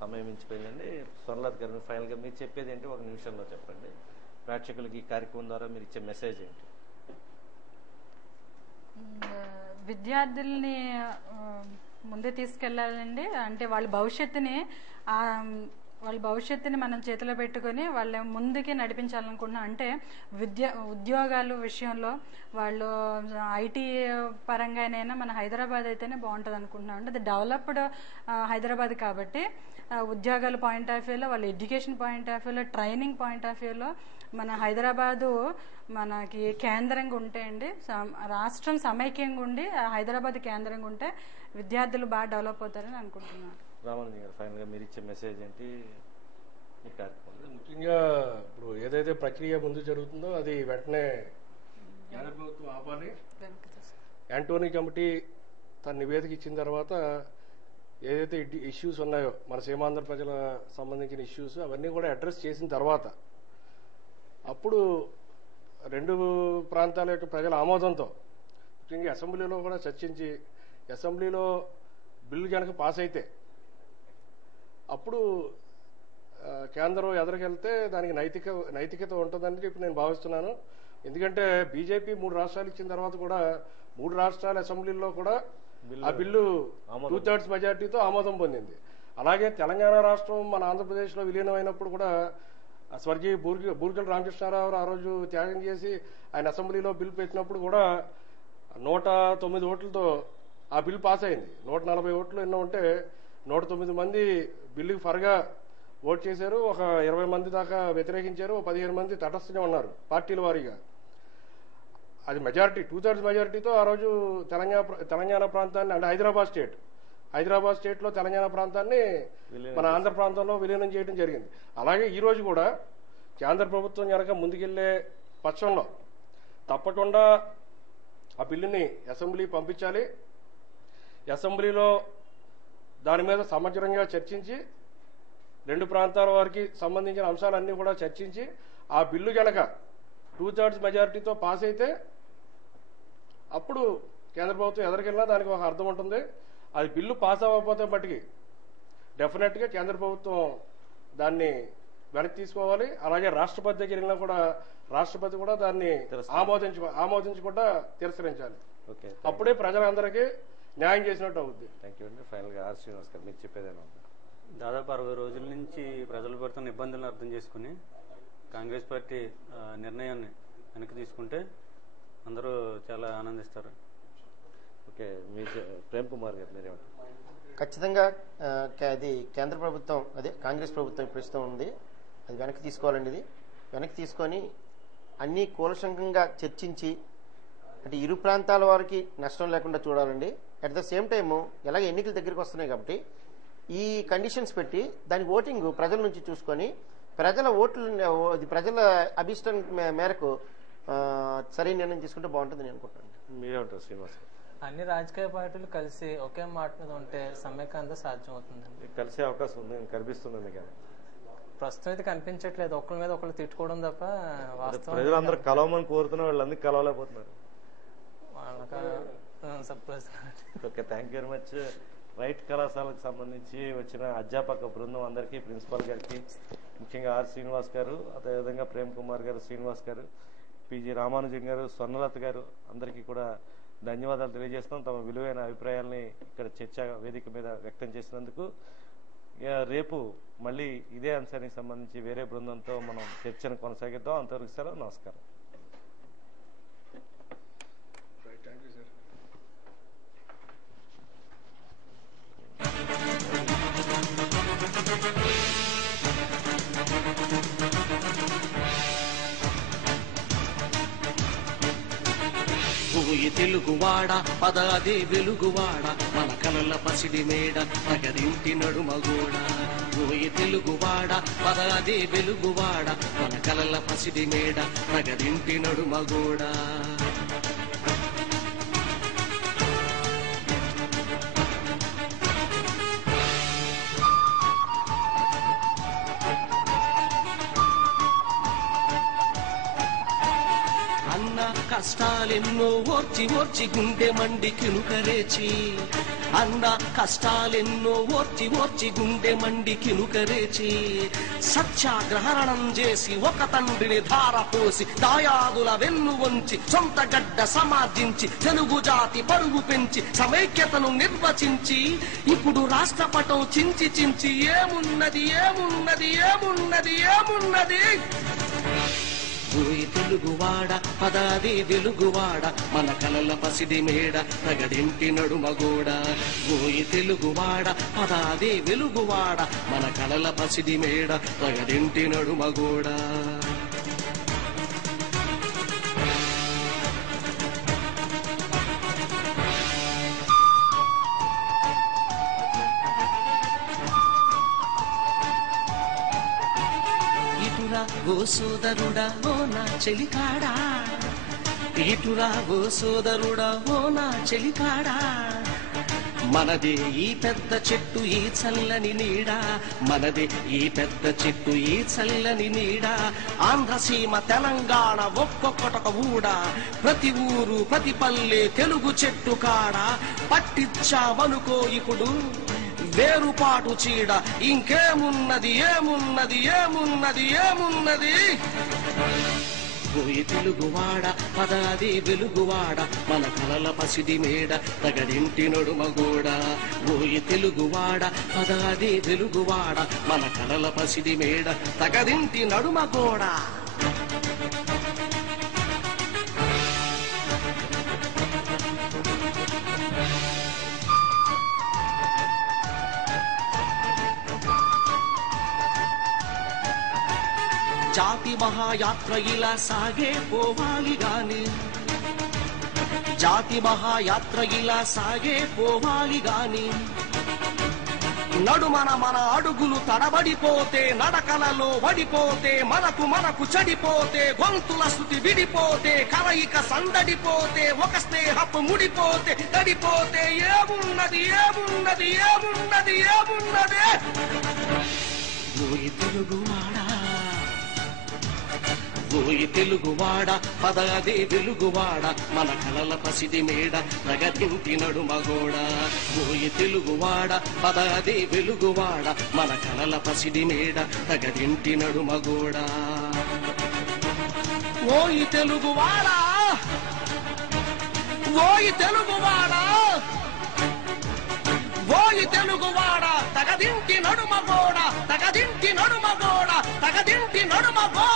సమయం మించిపోయిందండి. స్వర్ణలత గారు ఫైనల్ గా మీరు చెప్పేది ఏంటి 1 నిమిషంలో చెప్పండి. ప్రేక్షకులకి ఈ కార్యక్రమం ద్వారా మీరు ఇచ్చే మెసేజ్ ఏంటి? విద్యార్థుల్ని ముందే తీసుకెళ్లాలండి. అంటే వాళ్ళ భవిష్యత్తుని మనం చేతిలో పెట్టుకొని వాళ్ళ ముందుకి నడిపించాలనుకుంటున్నాం. అంటే ఉద్యోగాలు విషయంలో వాళ్ళు ఐటీ పరంగానైనా మన హైదరాబాద్ అయితేనే బాగుంటుంది అనుకుంటున్నాం. అంటే అది డెవలప్డ్ హైదరాబాద్ కాబట్టి ఉద్యోగాల పాయింట్ ఆఫ్ వ్యూలో, వాళ్ళ ఎడ్యుకేషన్ పాయింట్ ఆఫ్ వ్యూలో, ట్రైనింగ్ పాయింట్ ఆఫ్ వ్యూలో మన హైదరాబాదు మనకి కేంద్రంగా ఉంటే అండి, రాష్ట్రం సమైక్యంగా ఉండి హైదరాబాద్ కేంద్రంగా ఉంటే విద్యార్థులు బాగా డెవలప్ అవుతారని అనుకుంటున్నాను. రామానంద గారు ఫైనల్ గా మీరు ఇచ్చే మెసేజ్ ఏంటి ఈ కార్యక్రమంలో? ముఖ్యంగా ఇప్పుడు ఏదైతే ప్రక్రియ ముందు జరుగుతుందో అది వెంటనే కేంద్ర ప్రభుత్వం ఆపాలి. యాంటోనీ కమిటీ తన నివేదిక ఇచ్చిన తర్వాత ఏదైతే ఇష్యూస్ ఉన్నాయో మన సీమాంధ్ర ప్రజల సంబంధించిన ఇష్యూస్ అవన్నీ కూడా అడ్రస్ చేసిన తర్వాత అప్పుడు 2 ప్రాంతాల యొక్క ప్రజల ఆమోదంతో ముఖ్యంగా అసెంబ్లీలో కూడా చర్చించి అసెంబ్లీలో బిల్లు కనుక పాస్ అయితే అప్పుడు కేంద్రం ఎదురుకెళ్తే దానికి నైతికత ఉంటుందని చెప్పి నేను భావిస్తున్నాను. ఎందుకంటే బీజేపీ 3 రాష్ట్రాలు ఇచ్చిన తర్వాత కూడా 3 రాష్ట్రాల అసెంబ్లీలో కూడా ఆ బిల్లు 2/3 మెజార్టీతో ఆమోదం పొందింది. అలాగే తెలంగాణ రాష్ట్రం మన ఆంధ్రప్రదేశ్లో విలీనమైనప్పుడు కూడా స్వర్గీయ బూర్గల రామకృష్ణారావు ఆ రోజు త్యాగం చేసి ఆయన అసెంబ్లీలో బిల్లు పెట్టినప్పుడు కూడా 109 ఓట్లతో ఆ బిల్లు పాస్ అయింది. 140 ఓట్లు ఎన్నో ఉంటే 109 మంది బిల్లుకి ఫర్గా ఓట్ చేశారు. ఒక 20 మంది దాకా వ్యతిరేకించారు. 15 మంది తటస్థంగా ఉన్నారు పార్టీల వారీగా. అది మెజారిటీ 2/3 మెజారిటీతో ఆ రోజు తెలంగాణ ప్రాంతాన్ని, అంటే హైదరాబాద్ స్టేట్లో తెలంగాణ ప్రాంతాన్ని మన ఆంధ్ర ప్రాంతంలో విలీనం చేయడం జరిగింది. అలాగే ఈ రోజు కూడా కేంద్ర ప్రభుత్వం కనుక ముందుకెళ్లే పక్షంలో తప్పకుండా ఆ బిల్లుని అసెంబ్లీ పంపించాలి. అసెంబ్లీలో దాని మీద సమగ్రంగా చర్చించి 2 ప్రాంతాల వారికి సంబంధించిన అంశాలన్నీ కూడా చర్చించి ఆ బిల్లు గనక 2/3 మెజారిటీతో పాస్ అయితే అప్పుడు కేంద్ర ప్రభుత్వం ఎదురుకెళ్ళినా దానికి ఒక అర్థం ఉంటుంది. అది బిల్లు పాస్ అవ్వకపోతే మట్టుకి డెఫినెట్గా కేంద్ర ప్రభుత్వం దాన్ని వెనక్కి తీసుకోవాలి. అలాగే రాష్ట్రపతి దగ్గర వెళ్ళినా కూడా రాష్ట్రపతి కూడా దాన్ని ఆమోదించకుండా తిరస్కరించాలి. అప్పుడే ప్రజలందరికీ న్యాయం చేసినట్టు అవుద్ది. థ్యాంక్ యూ అండి. ఫైనల్ గా ఆర్ శ్రీనివాస్ గారు మీరు చెప్పేదేనా? దాదాపు 60 రోజుల నుంచి ప్రజలు పడుతున్న ఇబ్బందులను అర్థం చేసుకుని కాంగ్రెస్ పార్టీ నిర్ణయాన్ని వెనక్కి తీసుకుంటే అందరూ చాలా ఆనందిస్తారు. ఓకే, మీ ప్రేమ్ కుమార్ గారు మీరేమంటారు? ఖచ్చితంగా అది కేంద్ర ప్రభుత్వం, అదే కాంగ్రెస్ ప్రభుత్వం ప్రస్తుతం ఉంది, అది వెనక్కి తీసుకోవాలండి. ఇది వెనక్కి తీసుకొని అన్నీ కూలశంకంగా చర్చించి అంటే ఇరు ప్రాంతాల వారికి నష్టం లేకుండా చూడాలండి. అట్ ద సేమ్ టైము ఎలాగ ఎన్నికలు దగ్గరికి వస్తున్నాయి కాబట్టి ఈ కండిషన్స్ పెట్టి దానికి ఓటింగ్ ప్రజల నుంచి చూసుకొని ప్రజల ఓట్లు ప్రజల అభిష్టం మేరకు సరైన నిర్ణయం తీసుకుంటే బాగుంటుంది నేను అనుకుంటున్నాను. మీరేమంటారు శ్రీనివాస్? అన్ని రాజకీయ పార్టీలు కలిసి ఒకే మాట మీద ఉంటే సమైక్యాంధ్ర సాధ్యం అవుతుందండి. కలిసే అవకాశం ఉంది, కనిపిస్తుంది కానీ ప్రస్తుతం అయితే కనిపించట్లేదు. ఒకరి మీద ఒకరు తిట్టుకోవడం తప్ప వాస్తవం ప్రజలందరూ కలవమని కోరుతున్న వాళ్ళందరూ కలవలేకపోతున్నారు. Okay, thank you very much. Right కళాశాలకు సంబంధించి వచ్చిన అధ్యాపక బృందం అందరికీ, ప్రిన్సిపాల్ గారికి, ముఖ్యంగా ఆర్ శ్రీనివాస్ గారు, అదేవిధంగా ప్రేమ్ కుమార్ గారు, శ్రీనివాస్ గారు, పిజి రామానుజన్ గారు, స్వర్ణలత గారు అందరికీ కూడా ధన్యవాదాలు తెలియజేస్తాం. తమ విలువైన అభిప్రాయాల్ని ఇక్కడ చర్చా వేదిక మీద వ్యక్తం చేసినందుకు. రేపు మళ్ళీ ఇదే అంశానికి సంబంధించి వేరే బృందంతో మనం చర్చను కొనసాగిద్దాం. అంతవరకు సెలవు, నమస్కారం. ఓయి తెలుగువాడ పదాది వెలుగువాడ మన కలల పసిడి మేడ నగరింటి నడుమగోడ. ఓయి తెలుగువాడ పదాది వెలుగువాడ మన కలల పసిడి మేడ నగరింటి నడుమగోడ. కష్టాలెన్నో ఓర్చి ఓర్చి గుండె మండి కినుకరేచి, అన్న కష్టాలెన్నో ఓర్చి ఓర్చి గుండె మండి కినుకరేచి, సత్యాగ్రహణం చేసి ఒక తండ్రిని ధారపోసి దాయాదుల వెన్ను వంచి సొంత గడ్డ సమార్జించి తెలుగు జాతి పరుగు పెంచి సమైక్యతను నిర్వచించి ఇప్పుడు రాష్ట్రపటం చించి చించి ఏమున్నది ఏమున్నది ఏమున్నది ఏమున్నది. ఓయి తెలుగువాడ పదాది వెలుగువాడ మన కలల పసిడి మేడ నగడింటి నడుమగోడ. ఓయి తెలుగువాడ పదాది వెలుగువాడ మన కలల పసిడి మేడ నగడింటి నడుమగోడ. ఓ సోదరుడా ఓ నా చెలికాడా, ఇటురా ఓ సోదరుడా ఓ నా చెలికాడా, మనదే ఈ పెద్ద చెట్టు ఈ చల్లని నీడ, మనదే ఈ పెద్ద చెట్టు ఈ చల్లని నీడ. ఆంధ్రసీమ తెలంగాణ ఒక్కొక్కటొక ఊడ, ప్రతి ఊరు ప్రతి పల్లె తెలుగు చెట్టు కాడ. పట్టించామనుకో ఇప్పుడు వేరుపాటు చీడ, ఇంకేమున్నది ఏమున్నది ఏమున్నది ఏమున్నది. ఓయి తెలుగువాడ పదాది వెలుగువాడ మన కలల పసిడి మేడ తగడింటి నడుమగోడ. ఓయి తెలుగువాడ పదాది వెలుగువాడ మన కలల పసిడి మేడ తగడింటి నడుమగోడ. జాతి మహాయాత్ర ఇలా సాగే పోవాలి గాని, జాతి మహాయాత్ర ఇలా సాగే పోవాలి గాని, నడుమన మన అడుగులు తడబడిపోతే నడకలలో వడిపోతే మనకు మనకు చెడిపోతే గొంతుల శృతి విడిపోతే కలయిక సందడిపోతే ఒక స్నేహపు ముడిపోతే తడిపోతే ఏమున్నది ఏమున్నది ఏమున్నది ఏమున్నది. ఓయి తెలుగువాడా ఓయి తెలుగువాడ పదాది వెలుగువాడ మన కలల పసిడి మేడ నగరింటి నడుమగోడ. ఓయి తెలుగువాడ పదాది వెలుగువాడ మన కలల పసిడి మేడ నగరింటి నడుమగోడ. ఓయి తెలుగువాడ ఓయి తెలుగువాడ ఓయి తెలుగువాడ తగదింటి నడుమగోడ తగదింటి నడుమగోడ తగదింటి నడుమగోడ.